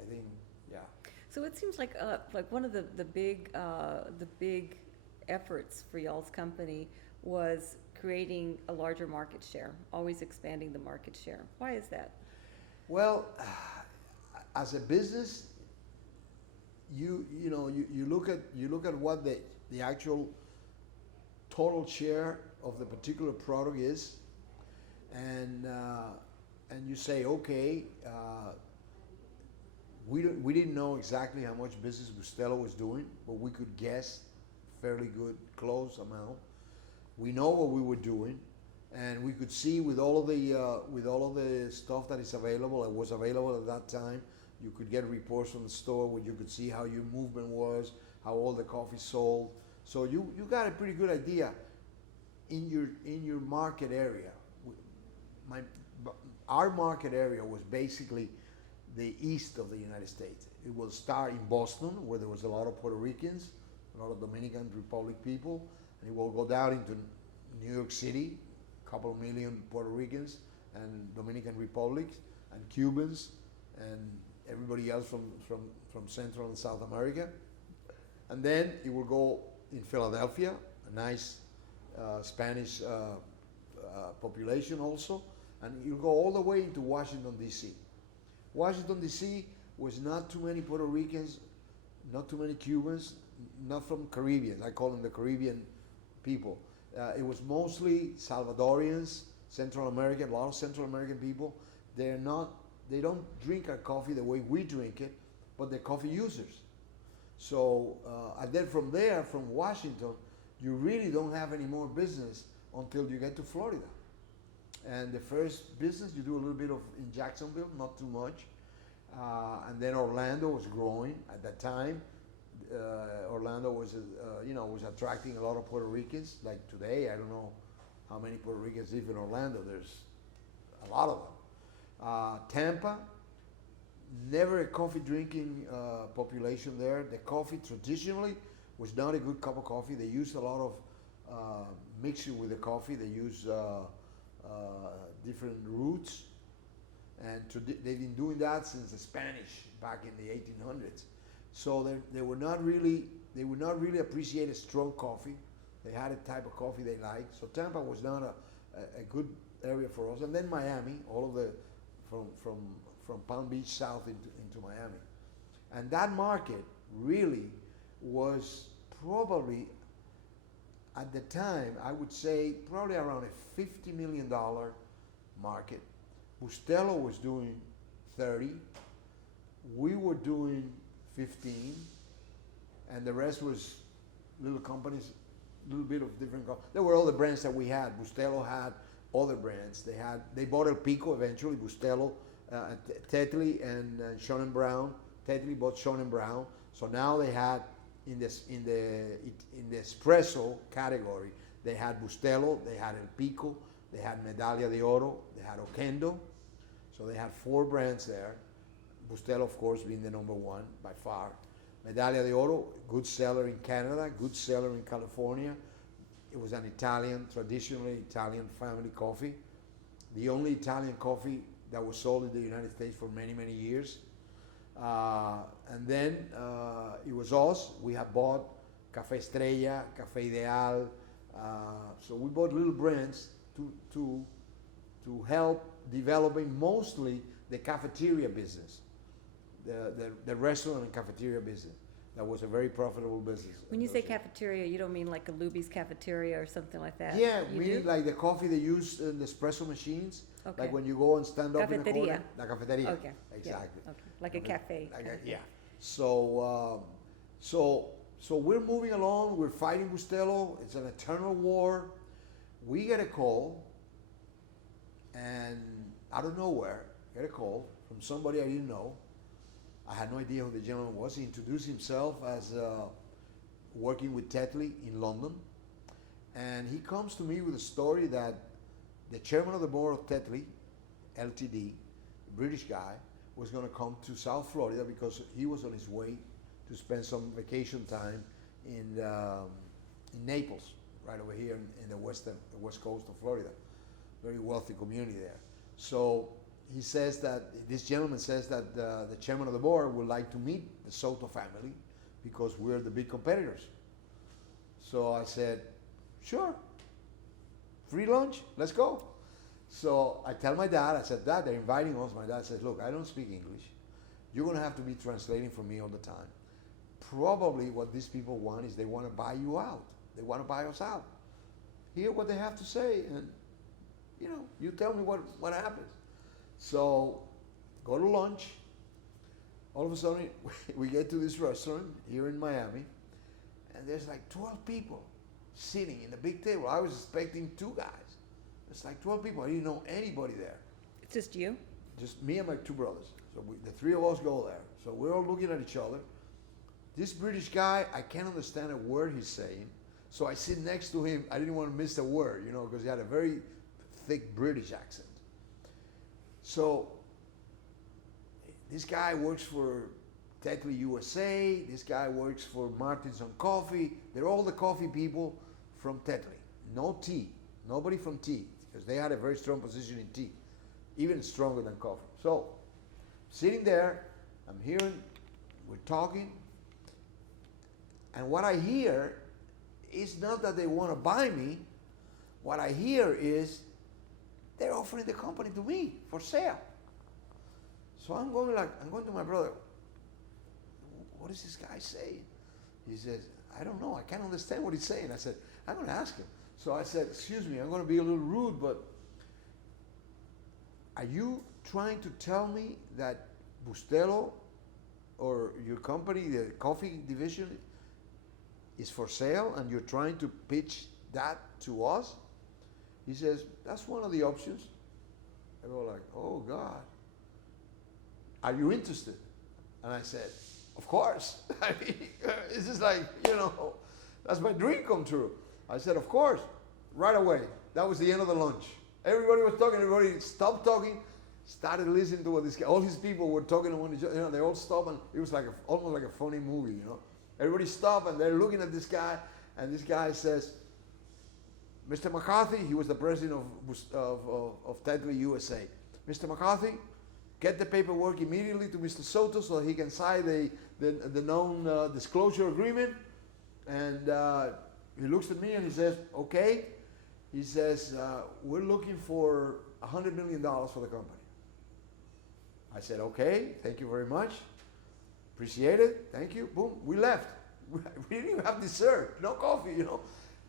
I think, yeah. So it seems like one of the big efforts for y'all's company was creating a larger market share, always expanding the market share. Why is that? Well, as a business, you look at what the actual total share of the particular product is, and you say, okay, we didn't know exactly how much business Bustelo was doing, but we could guess fairly good, close amount. We know what we were doing, and we could see with all of the stuff that is available and was available at that time. You could get reports from the store where you could see how your movement was, how all the coffee sold. So you got a pretty good idea in your market area. Our market area was basically the east of the United States. It will start in Boston, where there was a lot of Puerto Ricans, a lot of Dominican Republic people, and it will go down into New York City, a couple of million Puerto Ricans and Dominican Republics and Cubans and everybody else from Central and South America. And then it will go in Philadelphia, a nice Spanish population also, and you'll go all the way into Washington, D.C. Washington, D.C. was not too many Puerto Ricans, not too many Cubans, not from Caribbean. I call them the Caribbean people. It was mostly Salvadorians, Central American, a lot of Central American people. They don't drink our coffee the way we drink it, but they're coffee users. So, and then from there, from Washington, you really don't have any more business until you get to Florida. And the first business you do a little bit of in Jacksonville, not too much. And then Orlando was growing at that time. Orlando was, was attracting a lot of Puerto Ricans. Like today, I don't know how many Puerto Ricans live in Orlando. There's a lot of them. Tampa, never a coffee drinking population there. The coffee traditionally was not a good cup of coffee. They used a lot of mixing with the coffee. They used different roots, and they've been doing that since the Spanish back in the 1800s. So they would not really appreciate a strong coffee. They had a type of coffee they liked. So Tampa was not a good area for us. And then Miami, all of the from Palm Beach south into Miami, and that market really was probably at the time, I would say probably around a $50 million market. Bustelo was doing 30. We were doing 15. And the rest was little companies, a little bit of different. There were other brands that we had. Bustelo had other brands. They bought El Pico eventually, Bustelo, Tetley and Sean & Brown. Tetley bought Sean & Brown. So now they had, in the espresso category, they had Bustelo, they had El Pico, they had Medaglia de Oro, they had Oquendo. So they had 4 brands there. Bustelo, of course, being the number 1 by far. Medaglia de Oro, good seller in Canada, good seller in California. It was an traditionally Italian family coffee. The only Italian coffee that was sold in the United States for many, many years. And then it was us. We have bought Café Estrella, Café Ideal. So we bought little brands to help developing mostly the cafeteria business, the restaurant and cafeteria business. That was a very profitable business. When you say cafeteria, you don't mean like a Luby's cafeteria or something like that? Yeah, You we do? like the coffee they use in the espresso machines. Okay. Like when you go and stand up in a corner. Cafeteria. La cafeteria. Okay. Yeah, Exactly. okay. Like a cafe. Yeah. So, so we're moving along. We're fighting Bustelo. It's an eternal war. We get a call, and out of nowhere, get a call from somebody I didn't know. I had no idea who the gentleman was. He introduced himself as working with Tetley in London, and he comes to me with a story that the chairman of the board of Tetley, Ltd, British guy, was going to come to South Florida because he was on his way to spend some vacation time in Naples, right over here in the west coast of Florida. Very wealthy community there. So he says that, this gentleman says that the chairman of the board would like to meet the Souto family because we're the big competitors. So I said, sure, free lunch, let's go. So I tell my dad, I said, Dad, they're inviting us. My dad says, look, I don't speak English. You're going to have to be translating for me all the time. Probably what these people want is they want to buy you out. They want to buy us out. Hear what they have to say, and you tell me what happens. So go to lunch. All of a sudden, we get to this restaurant here in Miami, and there's like 12 people sitting in a big table. I was expecting 2 guys. It's like 12 people. I didn't know anybody there. It's just you? Just me and my 2 brothers. So the 3 of us go there. So we're all looking at each other. This British guy, I can't understand a word he's saying. So I sit next to him. I didn't want to miss a word, because he had a very thick British accent. So this guy works for Tetley USA. This guy works for Martin's on Coffee. They're all the coffee people from Tetley. No tea. Nobody from tea, because they had a very strong position in tea, even stronger than coffee. So sitting there, I'm hearing, we're talking, and what I hear is not that they want to buy me. What I hear is they're offering the company to me for sale. So I'm going to my brother, what is this guy saying? He says, I don't know, I can't understand what he's saying. I said, I'm going to ask him. So I said, excuse me, I'm going to be a little rude, but are you trying to tell me that Bustelo or your company, the coffee division, is for sale and you're trying to pitch that to us? He says, that's one of the options. I go like, oh God, are you interested? And I said, of course. I mean, it's just like, that's my dream come true. I said, of course, right away. That was the end of the lunch. Everybody was talking, everybody stopped talking. started listening to what this guy, all his people were talking to one each other. You know, they all stopped, and it was like almost like a funny movie. You know, everybody stopped and they're looking at this guy, and this guy says, "Mr. McCarthy," he was the president of Tetley USA. "Mr. McCarthy, get the paperwork immediately to Mr. Souto so he can sign the non-disclosure agreement." And he looks at me and he says, "Okay." He says, "We're looking for $100 million for the company." I said, "Okay, thank you very much. Appreciate it. Thank you." Boom, we left. We didn't even have dessert, no coffee, you know.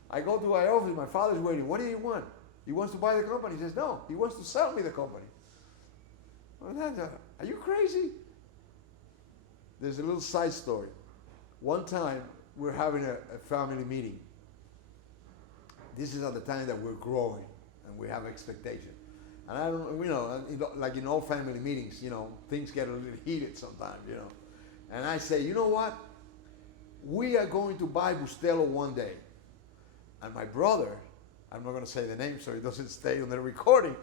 I go to my office, my father's waiting. "What do you want?" He wants to buy the company. He says, "No, he wants to sell me the company." Well, are you crazy? There's a little side story. One time, we're having a family meeting. This is at the time that we're growing and we have expectation. And I don't, you know, like in all family meetings, you know, things get a little heated sometimes, you know. And I say, "You know what? We are going to buy Bustelo one day." And my brother, I'm not going to say the name so it doesn't stay on the recording,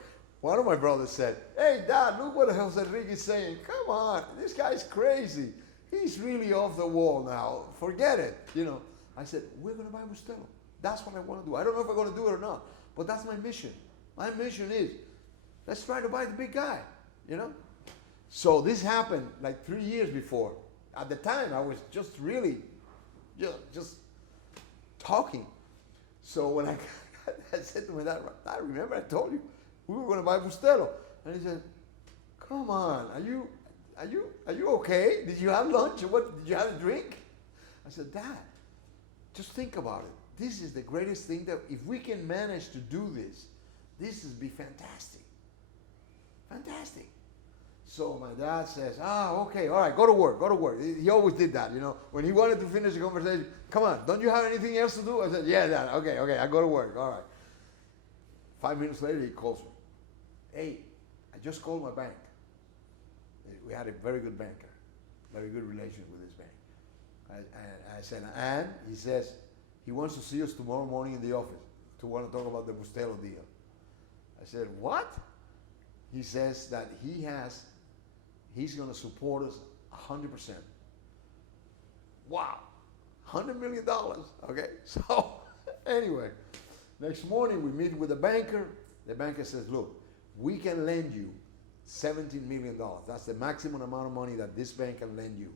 one of my brothers said, "Hey, Dad, look what Jose Enrique is saying. Come on, this guy's crazy. He's really off the wall now. Forget it." You know, I said, "We're going to buy Bustelo. That's what I want to do. I don't know if I'm going to do it or not, but that's my mission. My mission is, let's try to buy the big guy, you know?" So this happened like 3 years before. At the time, I was just really, just talking. So when I said to my dad, "I remember I told you we were going to buy Bustelo." And he said, "Come on, are you okay? Did you have lunch? Or what? Did you have a drink?" I said, "Dad, just think about it. This is the greatest thing that if we can manage to do this, this would be fantastic. Fantastic." So my dad says, "Okay, all right, go to work, go to work." He always did that, you know. When he wanted to finish the conversation, "Come on, don't you have anything else to do?" I said, "Yeah, Dad, okay, I go to work, all right." 5 minutes later, he calls me. "Hey, I just called my bank." We had a very good banker, very good relation with this bank. I said, "And?" He says, "He wants to see us tomorrow morning in the office to want to talk about the Bustelo deal." I said, "What?" He says that he's going to support us 100%. Wow, $100 million. Okay, so anyway, next morning we meet with the banker. The banker says, "Look, we can lend you $17 million. That's the maximum amount of money that this bank can lend you.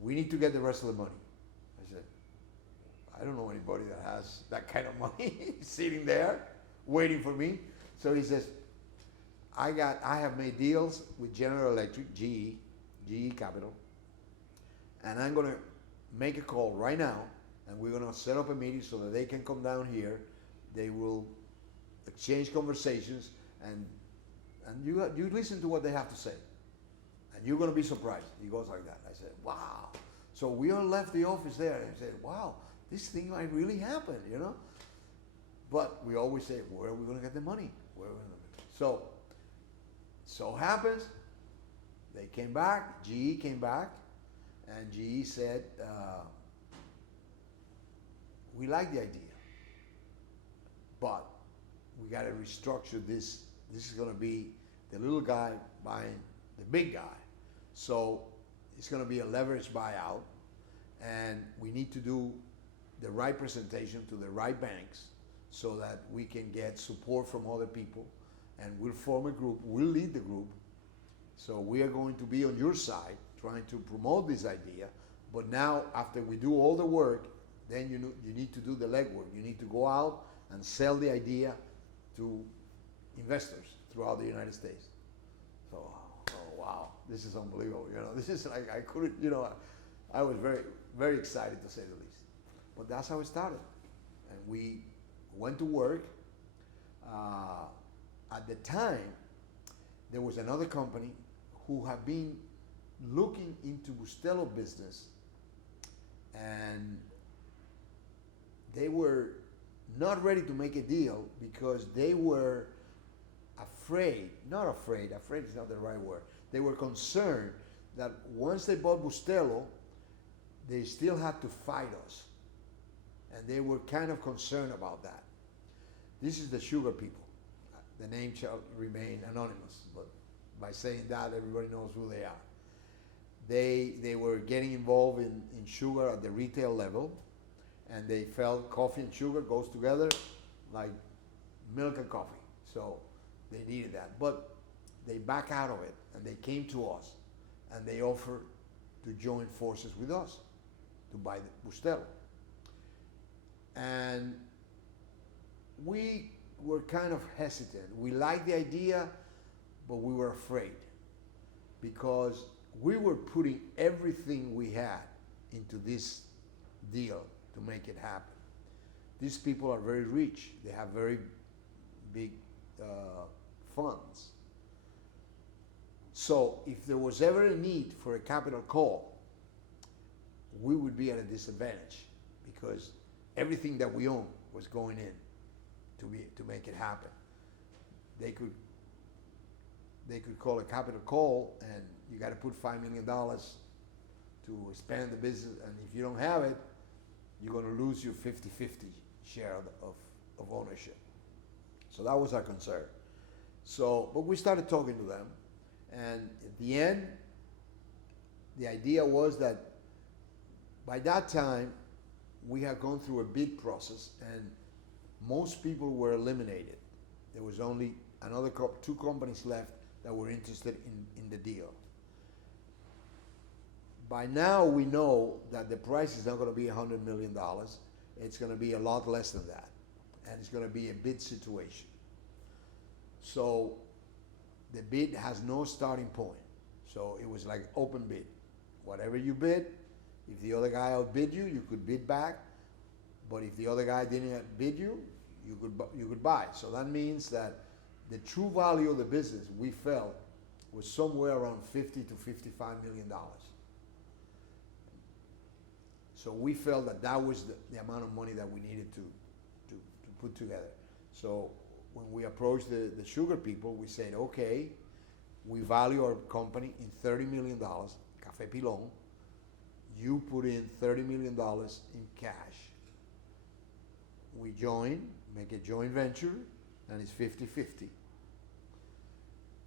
We need to get the rest of the money." I said, "I don't know anybody that has that kind of money sitting there waiting for me." So he says, I have made deals with General Electric, GE Capital, and I'm going to make a call right now, and we're going to set up a meeting so that they can come down here. They will exchange conversations, and you listen to what they have to say, and you're going to be surprised." He goes like that. I said, "Wow." So we all left the office there and said, "Wow, this thing might really happen, you know?" But we always say, "Where are we going to get the money? Where are we going to?" So happens, they came back, GE came back, and GE said, "We like the idea, but we got to restructure this. This is going to be the little guy buying the big guy. So it's going to be a leveraged buyout, and we need to do the right presentation to the right banks so that we can get support from other people, and we'll form a group, we'll lead the group. So we are going to be on your side trying to promote this idea, but now after we do all the work, then you need to do the legwork. You need to go out and sell the idea to investors throughout the United States." So, oh wow, this is unbelievable. You know, this is like, I couldn't, you know, I was very, very excited to say the least. But that's how it started. And we went to work. At the time, there was another company who had been looking into Bustelo business, and they were not ready to make a deal because they were afraid is not the right word. They were concerned that once they bought Bustelo, they still had to fight us. And they were kind of concerned about that. This is the sugar people. the name shall remain anonymous, but by saying that, everybody knows who they are. They were getting involved in sugar at the retail level, and they felt coffee and sugar goes together like milk and coffee. So they needed that. But they back out of it, and they came to us, and they offered to join forces with us to buy the Bustelo. And we were kind of hesitant. We liked the idea, but we were afraid because we were putting everything we had into this deal to make it happen. These people are very rich. They have very big funds. So if there was ever a need for a capital call, we would be at a disadvantage because everything that we own was going in to make it happen. They could call a capital call, and you got to put $5 million to expand the business, and if you don't have it, you're going to lose your 50-50 share of ownership. So that was our concern. So, but we started talking to them, and at the end, the idea was that by that time, we had gone through a bid process, and most people were eliminated. There was only two companies left that were interested in the deal. By now, we know that the price is not going to be $100 million. It's going to be a lot less than that, and it's going to be a bid situation. So the bid has no starting point. So it was like open bid. Whatever you bid, if the other guy outbid you, you could bid back. But if the other guy didn't outbid you, you could buy. So that means that the true value of the business, we felt, was somewhere around $50 to $55 million. So we felt that that was the amount of money that we needed to put together. So when we approached the sugar people, we said, okay, we value our company in $30 million, Café Pilon. You put in $30 million in cash. We join, make a joint venture, and it's 50-50.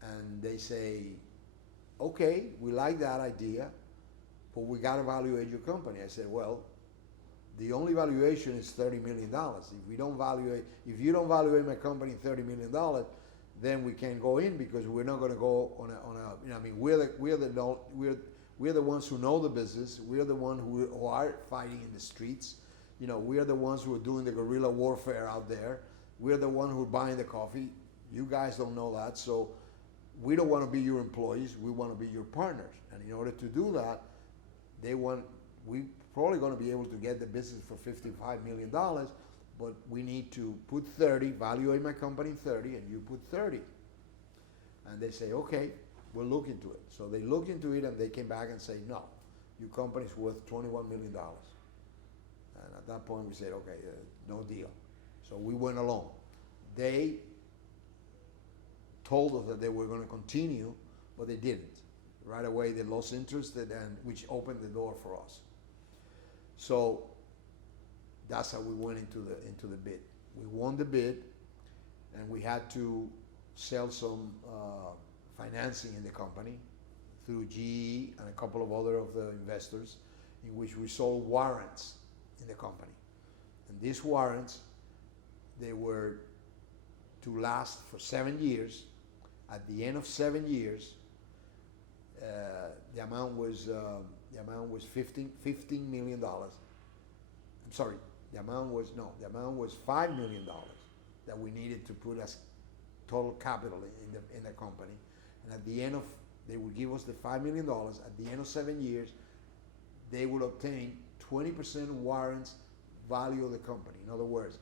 And they say, okay, we like that idea, but we got to evaluate your company. I said, well, the only valuation is $30 million. If you don't evaluate my company $30 million, then we can't go in because we're not going to go on a. We're the ones who know the business. We're the ones who are fighting in the streets. We are the ones who are doing the guerrilla warfare out there. We're the ones who are buying the coffee. You guys don't know that, so we don't want to be your employees. We want to be your partners. And in order to do that, we probably going to be able to get the business for $55 million, but we need to put 30, evaluate my company 30, and you put 30. And they say, okay, we'll look into it. So they looked into it, and they came back and say, no, your company's worth $21 million. And at that point, we said, okay, no deal. So we went along. They told us that they were going to continue, but they didn't. Right away, they lost interest, and which opened the door for us. So that's how we went into the bid. We won the bid, and we had to sell some financing in the company through GE and a couple of other of the investors, in which we sold warrants in the company. And these warrants, they were to last for 7 years. At the end of 7 years, the amount was $15 million. I'm sorry, the amount was $5 million that we needed to put as total capital in the company. And at the end of, they would give us the $5 million. At the end of 7 years, they would obtain 20% warrants value of the company. In other words,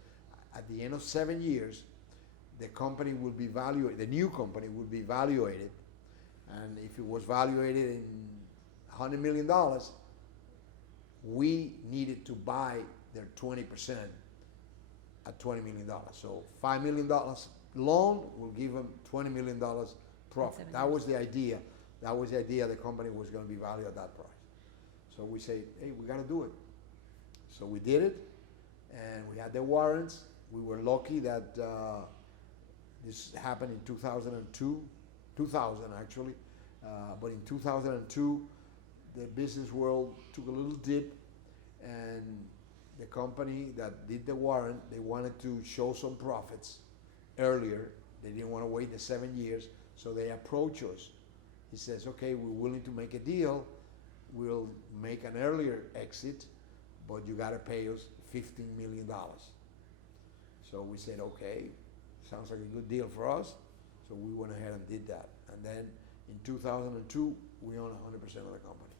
at the end of 7 years, the company will be valued, the new company will be evaluated, and if it was valuated in $100 million, we needed to buy their 20% at $20 million. So $5 million loan will give them $20 million profit. That was the idea. That was the idea the company was going to be valued at that price. So we say, hey, we got to do it. So we did it, and we had the warrants. We were lucky that This happened in 2002, 2000 actually. But in 2002, the business world took a little dip, and the company that did the warrant, they wanted to show some profits earlier. They didn't want to wait the 7 years, so they approached us. He says, okay, we're willing to make a deal. We'll make an earlier exit, but you got to pay us $15 million. So we said, okay, sounds like a good deal for us. So we went ahead and did that. And then in 2002, we owned 100% of the company.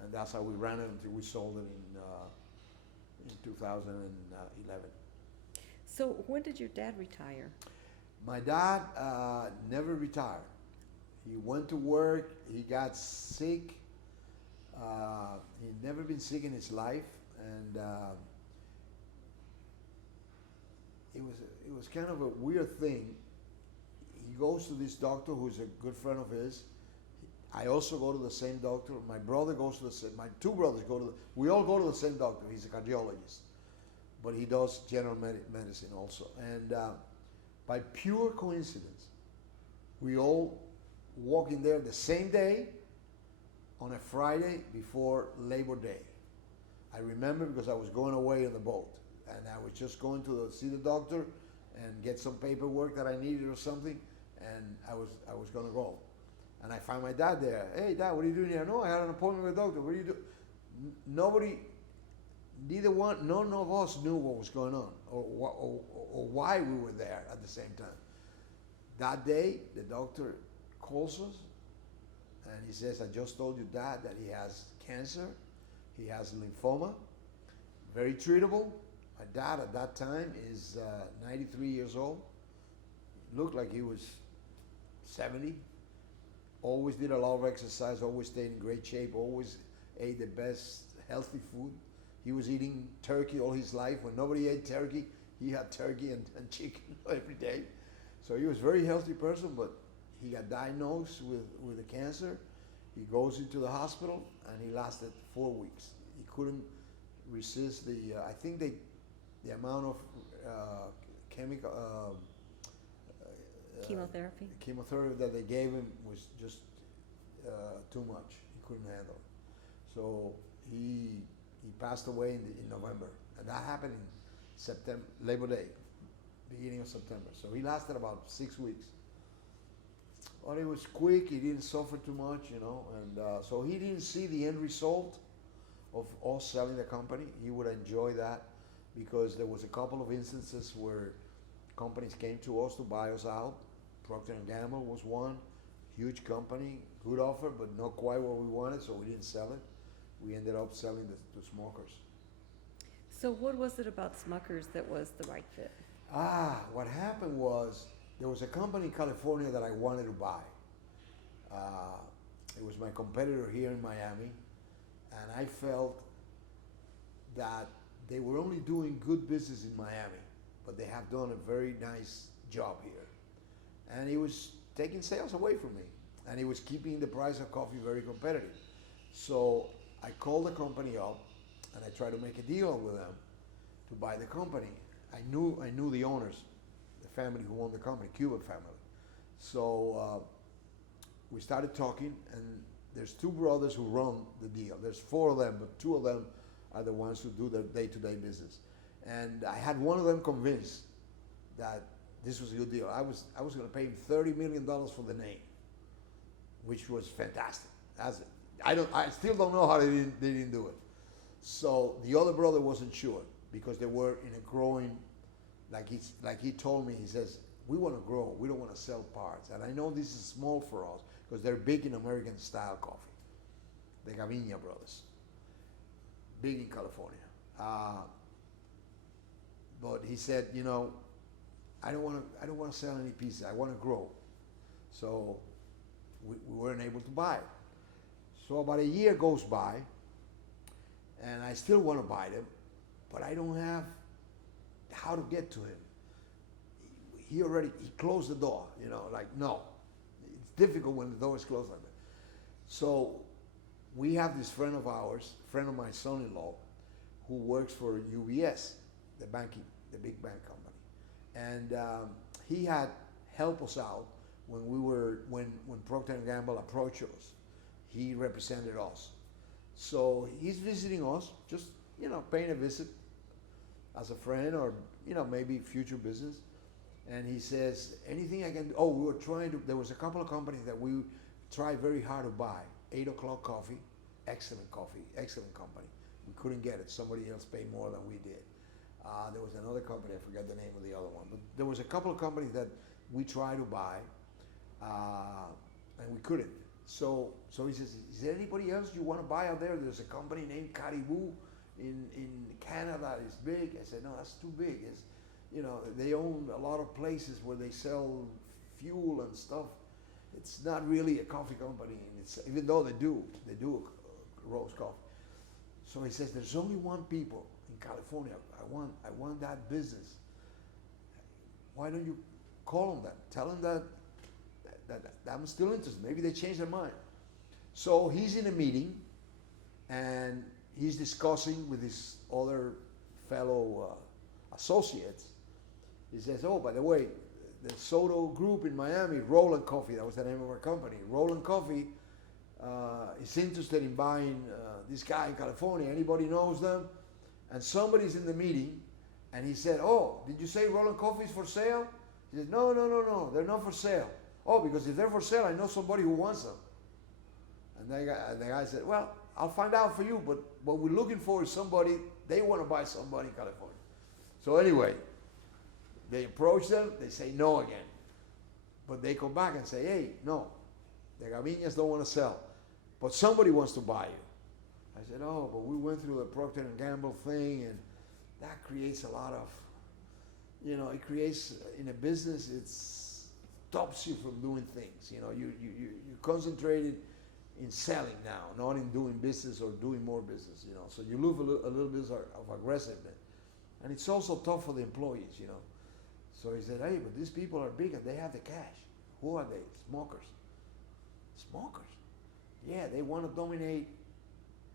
And that's how we ran it until we sold it in 2011. So when did your dad retire? My dad never retired. He went to work, he got sick. He'd never been sick in his life, and it was kind of a weird thing. He goes to this doctor who's a good friend of his. I also go to the same doctor. My brother goes to the same. My two brothers go to the. We all go to the same doctor. He's a cardiologist, but he does general medicine also. And by pure coincidence, we all walk in there the same day on a Friday before Labor Day. I remember because I was going away on the boat, and I was just going to see the doctor and get some paperwork that I needed or something, and I was going to go. And I find my dad there. Hey, Dad, what are you doing here? No, I had an appointment with the doctor. What are you doing? Nobody, none of us knew what was going on or why we were there at the same time. That day, the doctor calls us, and he says, I just told you, Dad, that he has cancer. He has lymphoma, very treatable. My dad at that time is 93 years old. Looked like he was 70. Always did a lot of exercise, always stayed in great shape, always ate the best healthy food. He was eating turkey all his life. When nobody ate turkey, he had turkey and chicken every day. So he was a very healthy person, but he got diagnosed with a cancer. He goes into the hospital, and he lasted 4 weeks. He couldn't resist the, I think the amount of chemotherapy that they gave him was just too much. He couldn't handle it. So he passed away in November, and that happened in September, Labor Day, beginning of September. So he lasted about 6 weeks. But it was quick. He didn't suffer too much, and so he didn't see the end result of us selling the company. He would enjoy that because there was a couple of instances where companies came to us to buy us out. Procter & Gamble was one, huge company, good offer, but not quite what we wanted, so we didn't sell it. We ended up selling to Smokers. So what was it about Smuckers that was the right fit? What happened was there was a company in California that I wanted to buy. It was my competitor here in Miami, and I felt that they were only doing good business in Miami, but they have done a very nice job here. And he was taking sales away from me, and he was keeping the price of coffee very competitive. So I called the company up, and I tried to make a deal with them to buy the company. I knew the owners, the family who owned the company, Cuba family. So we started talking, and there's two brothers who run the deal. There's four of them, but two of them are the ones who do the day-to-day business. And I had one of them convinced that this was a good deal. I was going to pay him $30 million for the name, which was fantastic. I still don't know how they didn't do it. So the other brother wasn't sure because they were in a growing, like he told me, he says, we want to grow, we don't want to sell parts. And I know this is small for us because they're big in American style coffee. The Gavinia brothers, big in California. But he said, I don't want to sell any pieces. I want to grow. So we weren't able to buy it. So about a year goes by, and I still want to buy them, but I don't have how to get to him. He closed the door, no. It's difficult when the door is closed like that. So we have this friend of ours, friend of my son-in-law, who works for UBS, the big bank company. And he had helped us out when Procter and Gamble approached us. He represented us. So he's visiting us, just paying a visit as a friend or maybe future business. And he says, anything I can do? Oh, we were trying to. There was a couple of companies that we tried very hard to buy. 8 o'clock coffee, excellent company. We couldn't get it. Somebody else paid more than we did. There was another company, I forget the name of the other one, but there was a couple of companies that we tried to buy, and we couldn't. So he says, is there anybody else you want to buy out there? There's a company named Caribou in Canada. It's big. I said, no, that's too big. It's, they own a lot of places where they sell fuel and stuff. It's not really a coffee company, and it's, even though they do roast coffee. So he says, there's only one people in California. I want that business. Why don't you call them that? Tell them that I'm still interested. Maybe they change their mind. So he's in a meeting, and he's discussing with his other fellow associates. He says, oh, by the way, the Souto group in Miami, Roland Coffee, that was the name of our company. Roland Coffee is interested in buying this guy in California. Anybody knows them? And somebody's in the meeting, and he said, oh, did you say Roland Coffee is for sale? He said, no, they're not for sale. Oh, because if they're for sale, I know somebody who wants them. And the guy said, well, I'll find out for you, but what we're looking for is somebody, they want to buy somebody in California. So anyway, they approach them, they say no again. But they come back and say, hey, no, the Gaviñas don't want to sell, but somebody wants to buy you. I said, oh, but we went through the Procter and Gamble thing, and that creates a lot of, it creates, in a business, it stops you from doing things. You're concentrated in selling now, not in doing business or doing more business, So you lose a little bit of aggressiveness. And it's also tough for the employees, So he said, hey, but these people are big and they have the cash. Who are they? Smokers. Smokers? Yeah, they want to dominate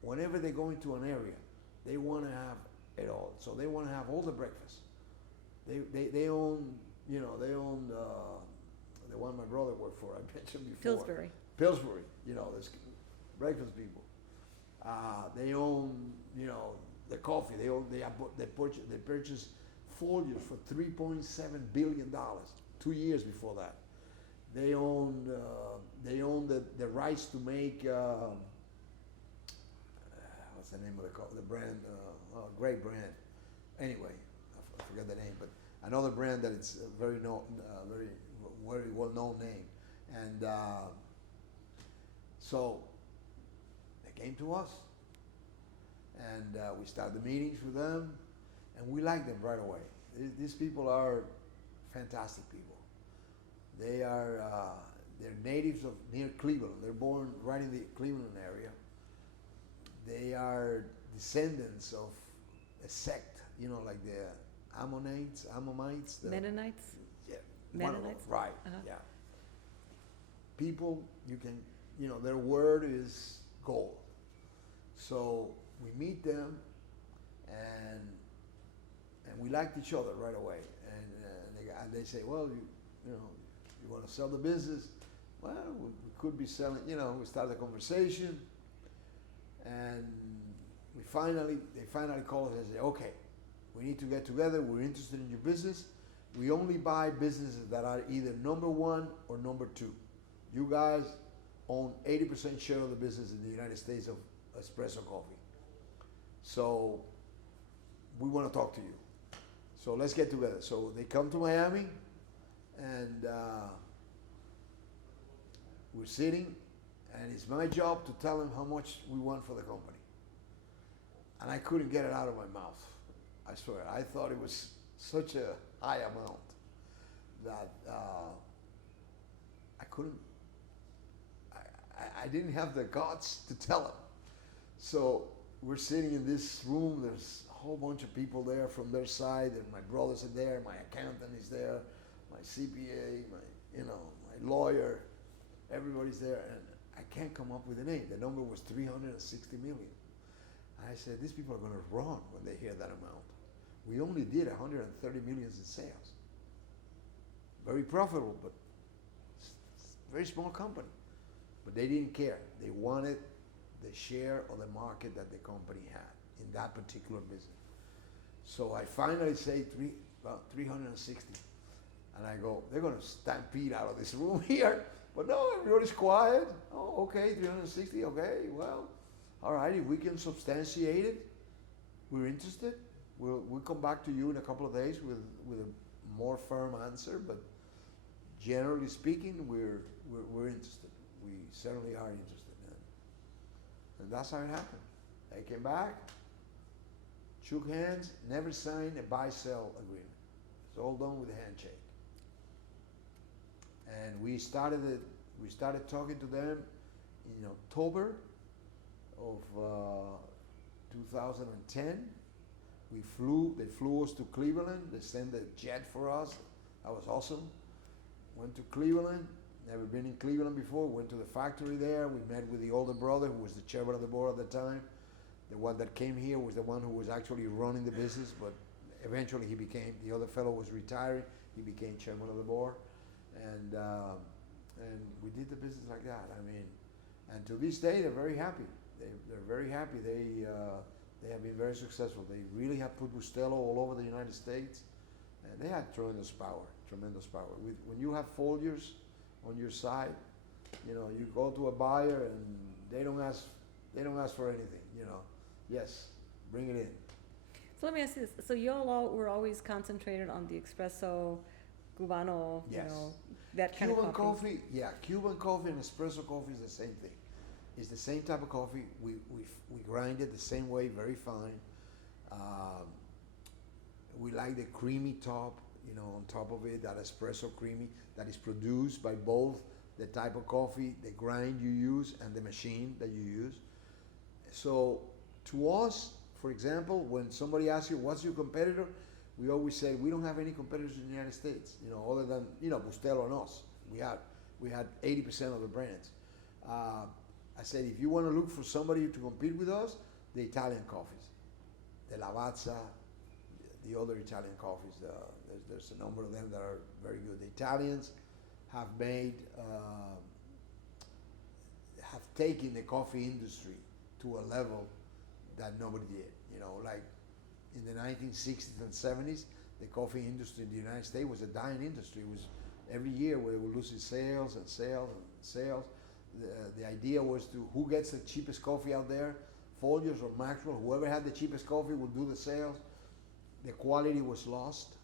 whenever they go into an area. They want to have it all. So they want to have all the breakfast. They own, they own the one my brother worked for, I mentioned before. Pillsbury, there's breakfast people. They own, the coffee. They purchased Folgers for $3.7 billion 2 years before that. They own the rights to make what's the name of the brand? Great brand. Anyway, I forget the name, but another brand that it's very well known name, and so they came to us, and we started the meetings with them, and we liked them right away. These people are fantastic people. They're natives of near Cleveland. They're born right in the Cleveland area. They are descendants of a sect, like the Ammonites, Mennonites? Yeah, Mennonites? Right, Uh-huh. yeah. People, you can, their word is gold. So we meet them, and we liked each other right away. And they say, well, you want to sell the business? Well, we could be selling. We start the conversation, and they finally call us and say, okay, we need to get together. We're interested in your business. We only buy businesses that are either number 1 or number 2. You guys own 80% share of the business in the United States of espresso coffee. So we want to talk to you. So let's get together. So they come to Miami, and we're sitting, and it's my job to tell them how much we want for the company. And I couldn't get it out of my mouth. I swear. I thought it was such a high amount that I couldn't. I didn't have the guts to tell them. So we're sitting in this room. There's a whole bunch of people there from their side, and my brothers are there. My accountant is there. My CPA, my lawyer. Everybody's there, and I can't come up with a name. The number was 360 million. I said, these people are going to run when they hear that amount. We only did 130 million in sales. very profitable, but very small company. But they didn't care. They wanted the share of the market that the company had in that particular business. So I finally say about 360. And I go, they're going to stampede out of this room here. But no, everybody's quiet. Oh, okay, 360, okay, well, all right, if we can substantiate it, we're interested. We'll come back to you in a couple of days with a more firm answer. But generally speaking, we're interested. We certainly are interested. And that's how it happened. They came back, shook hands, never signed a buy-sell agreement. It's all done with a handshake. And we started talking to them in October of 2010. They flew us to Cleveland. They sent a jet for us. That was awesome. Went to Cleveland. Never been in Cleveland before. Went to the factory there. We met with the older brother who was the chairman of the board at the time. The one that came here was the one who was actually running the business, but eventually the other fellow was retiring. He became chairman of the board. And we did the business like that. I mean, and to this day, they're very happy. They're very happy. They have been very successful. They really have put Bustelo all over the United States, and they had tremendous power. Tremendous power. When you have Folgers on your side, you go to a buyer and they don't ask for anything. Yes, bring it in. So let me ask you this. So you all were always concentrated on the espresso, Cubano, Yes. that kind Cuban of coffee. coffee, yeah, Cuban coffee and espresso coffee is the same thing. It's the same type of coffee. We grind it the same way, very fine. We like the creamy top, on top of it, that espresso creamy that is produced by both the type of coffee, the grind you use, and the machine that you use. So to us, for example, when somebody asks you, what's your competitor? We always say, we don't have any competitors in the United States, other than, Bustelo and us. We had 80% of the brands. I said, if you want to look for somebody to compete with us, the Italian coffees, the Lavazza, the other Italian coffees, there's a number of them that are very good. The Italians have have taken the coffee industry to a level that nobody did. Like in the 1960s and 70s, the coffee industry in the United States was a dying industry. It was every year we were losing sales and sales and sales. The idea was who gets the cheapest coffee out there, Folgers or Maxwell, whoever had the cheapest coffee would do the sales. The quality was lost.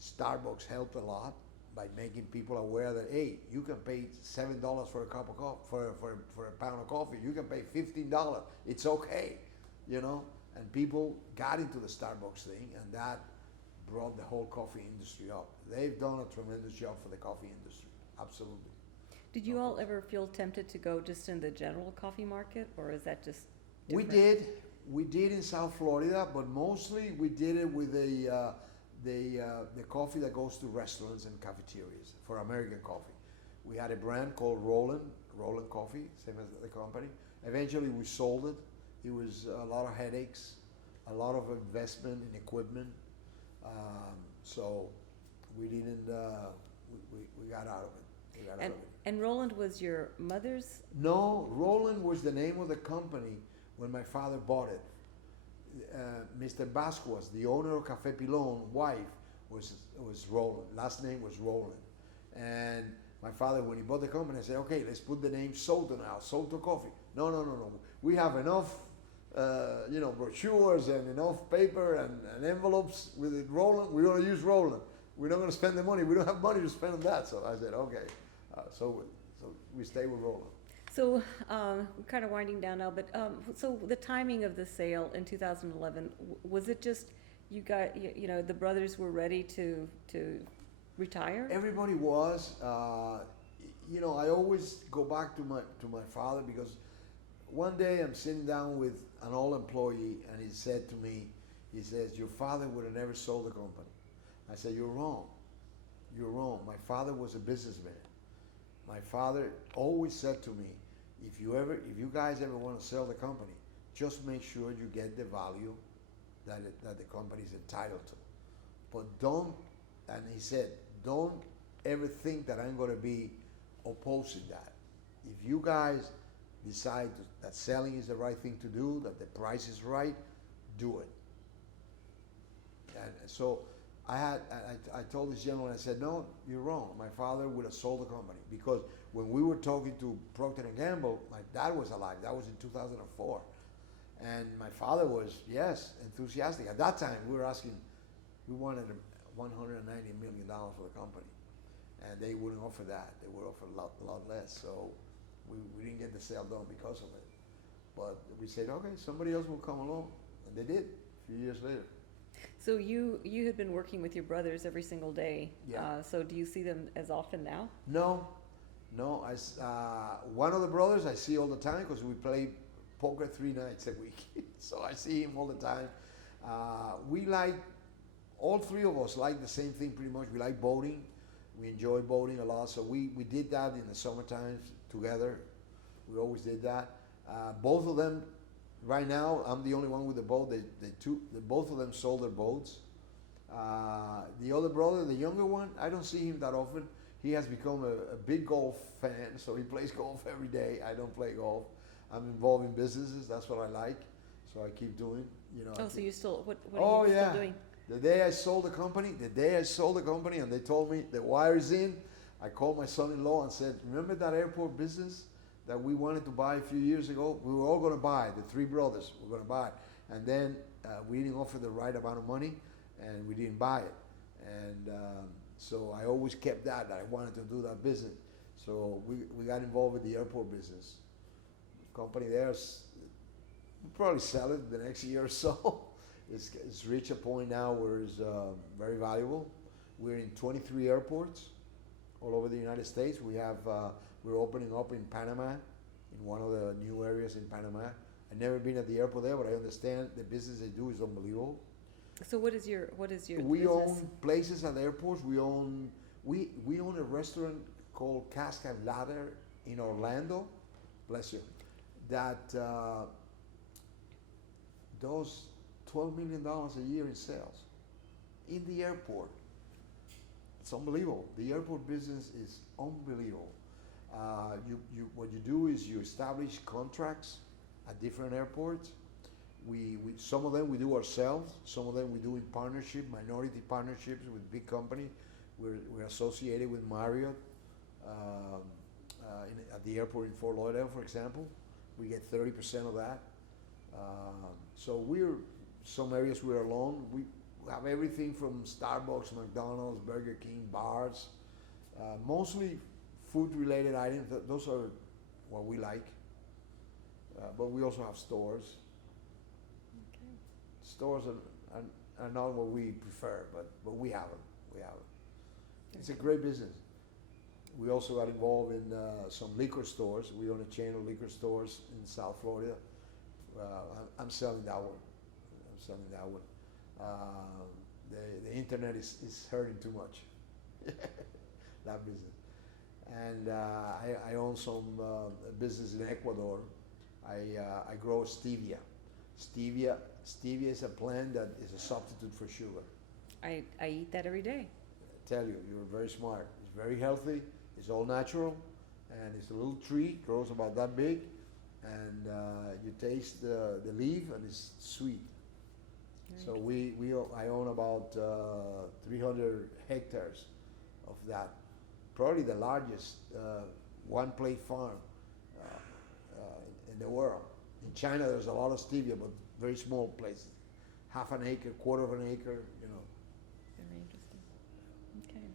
Starbucks helped a lot by making people aware that, hey, you can pay $7 for a cup of coffee, for a pound of coffee. You can pay $15. It's okay, And people got into the Starbucks thing, and that brought the whole coffee industry up. They've done a tremendous job for the coffee industry, absolutely. Did you all ever feel tempted to go just in the general coffee market, or is that just different? We did in South Florida, but mostly we did it with the coffee that goes to restaurants and cafeterias for American coffee. We had a brand called Roland Coffee, same as the company. Eventually we sold it. It was a lot of headaches, a lot of investment in equipment. So we didn't, we got out of it. And Roland was your mother's? No, Roland was the name of the company when my father bought it. Mr. Basquas, the owner of Café Pilon, wife was Roland. Last name was Roland. And my father, when he bought the company, said, okay, let's put the name Souto now, Souto Coffee. No. We have enough, brochures and enough paper and envelopes with it, Roland. We're going to use Roland. We're not going to spend the money. We don't have money to spend on that. So I said, okay. So we stay with Roland. So we're kind of winding down now, but so the timing of the sale in 2011, was it just you got, the brothers were ready to retire? Everybody was. I always go back to my father, because one day I'm sitting down with an old employee and he said to me, he says, your father would have never sold the company. I said, you're wrong. You're wrong. My father was a businessman. My father always said to me, if you guys ever want to sell the company, just make sure you get the value that the company is entitled to. But don't, and he said, don't ever think that I'm going to be opposing that. If you guys decide that selling is the right thing to do, that the price is right, do it. And so I told this gentleman, I said, no, you're wrong. My father would have sold the company, because when we were talking to Procter & Gamble, my dad was alive. That was in 2004. And my father was, yes, enthusiastic. At that time, we wanted $190 million for the company. And they wouldn't offer that. They would offer a lot less. So we didn't get the sale done because of it. But we said, okay, somebody else will come along. And they did, a few years later. So you had been working with your brothers every single day. Yeah. So do you see them as often now? No. One of the brothers I see all the time because we play poker 3 nights a week. So I see him all the time. All 3 of us like the same thing pretty much. We like boating. We enjoy boating a lot. So we did that in the summertime together. We always did that. Both of them, right now, I'm the only one with the boat. Both of them sold their boats. The other brother, the younger one, I don't see him that often. He has become a big golf fan, so he plays golf every day. I don't play golf. I'm involved in businesses. That's what I like, so I keep doing. So you still what are you still doing? The day I sold the company, and they told me the wire is in, I called my son-in-law and said, remember that airport business that we wanted to buy a few years ago? We were all going to buy, the 3 brothers were going to buy. And then we didn't offer the right amount of money, and we didn't buy it. And so I always kept that I wanted to do that business. So we got involved with the airport business. The company there, we'll probably sell it the next year or so. It's reached a point now where it's very valuable. We're in 23 airports all over the United States. We're opening up in Panama, in one of the new areas in Panama. I've never been at the airport there, but I understand the business they do is unbelievable. So what is your We business? own places at the airports. We own a restaurant called Cask and Ladder in Orlando. Bless you. That does $12 million a year in sales in the airport. It's unbelievable. The airport business is unbelievable. What you do is you establish contracts at different airports. Some of them we do ourselves. Some of them we do in partnership, minority partnerships with big companies. We're associated with Marriott at the airport in Fort Lauderdale, for example. We get 30% of that. So some areas we're alone. We have everything from Starbucks, McDonald's, Burger King, bars, mostly food-related items. Those are what we like. But we also have stores. Okay. Stores are not what we prefer, but we have them. It's a great business. We also got involved in some liquor stores. We own a chain of liquor stores in South Florida. I'm selling that one. The internet is hurting too much. That business. And I own some business in Ecuador. I grow stevia. Stevia is a plant that is a substitute for sugar. I eat that every day. I tell you, you're very smart. It's very healthy. It's all natural, and it's a little tree, grows about that big, and you taste the leaf, and it's sweet. So I own about 300 hectares of that. Probably the largest one-plate farm in the world. In China, there's a lot of stevia, but very small places. Half an acre, quarter of an acre, Very interesting. Okay.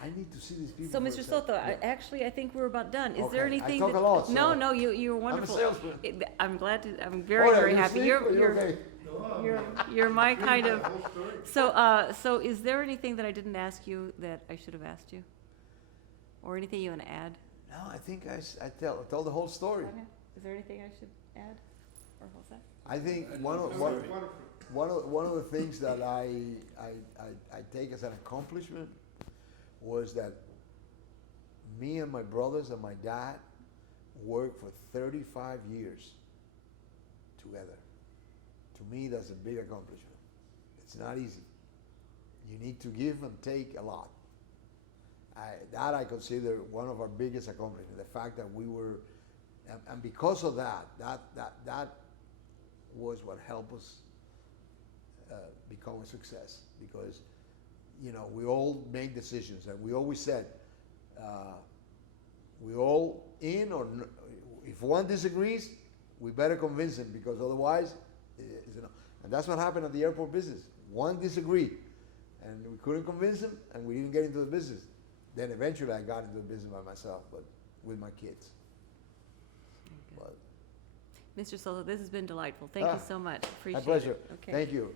I need to see these people. So, for a Mr. sec. Soto, Yeah. I think we're about done. Is Okay. there anything? I talk a lot, so No, you were wonderful. I'm a salesman. I'm very happy. You're okay. you're my kind of. So is there anything that I didn't ask you that I should have asked you, or anything you want to add? No, I think I tell the whole story. Okay. Is there anything I should add, or what's that? I think one of the things that I take as an accomplishment was that me and my brothers and my dad worked for 35 years together. To me, that's a big accomplishment. It's not easy. You need to give and take a lot. that I consider one of our biggest accomplishments. The fact that we were, and because of that was what helped us become a success. Because, you know, we all make decisions, and we always said, we all in, or if one disagrees, we better convince him, because otherwise, you know. And that's what happened at the airport business. One disagreed, and we couldn't convince him, and we didn't get into the business. Then eventually I got into the business by myself, but with my kids. But, Mr. Souto, this has been delightful. Thank you so much. Appreciate my pleasure. it. Okay. Thank you.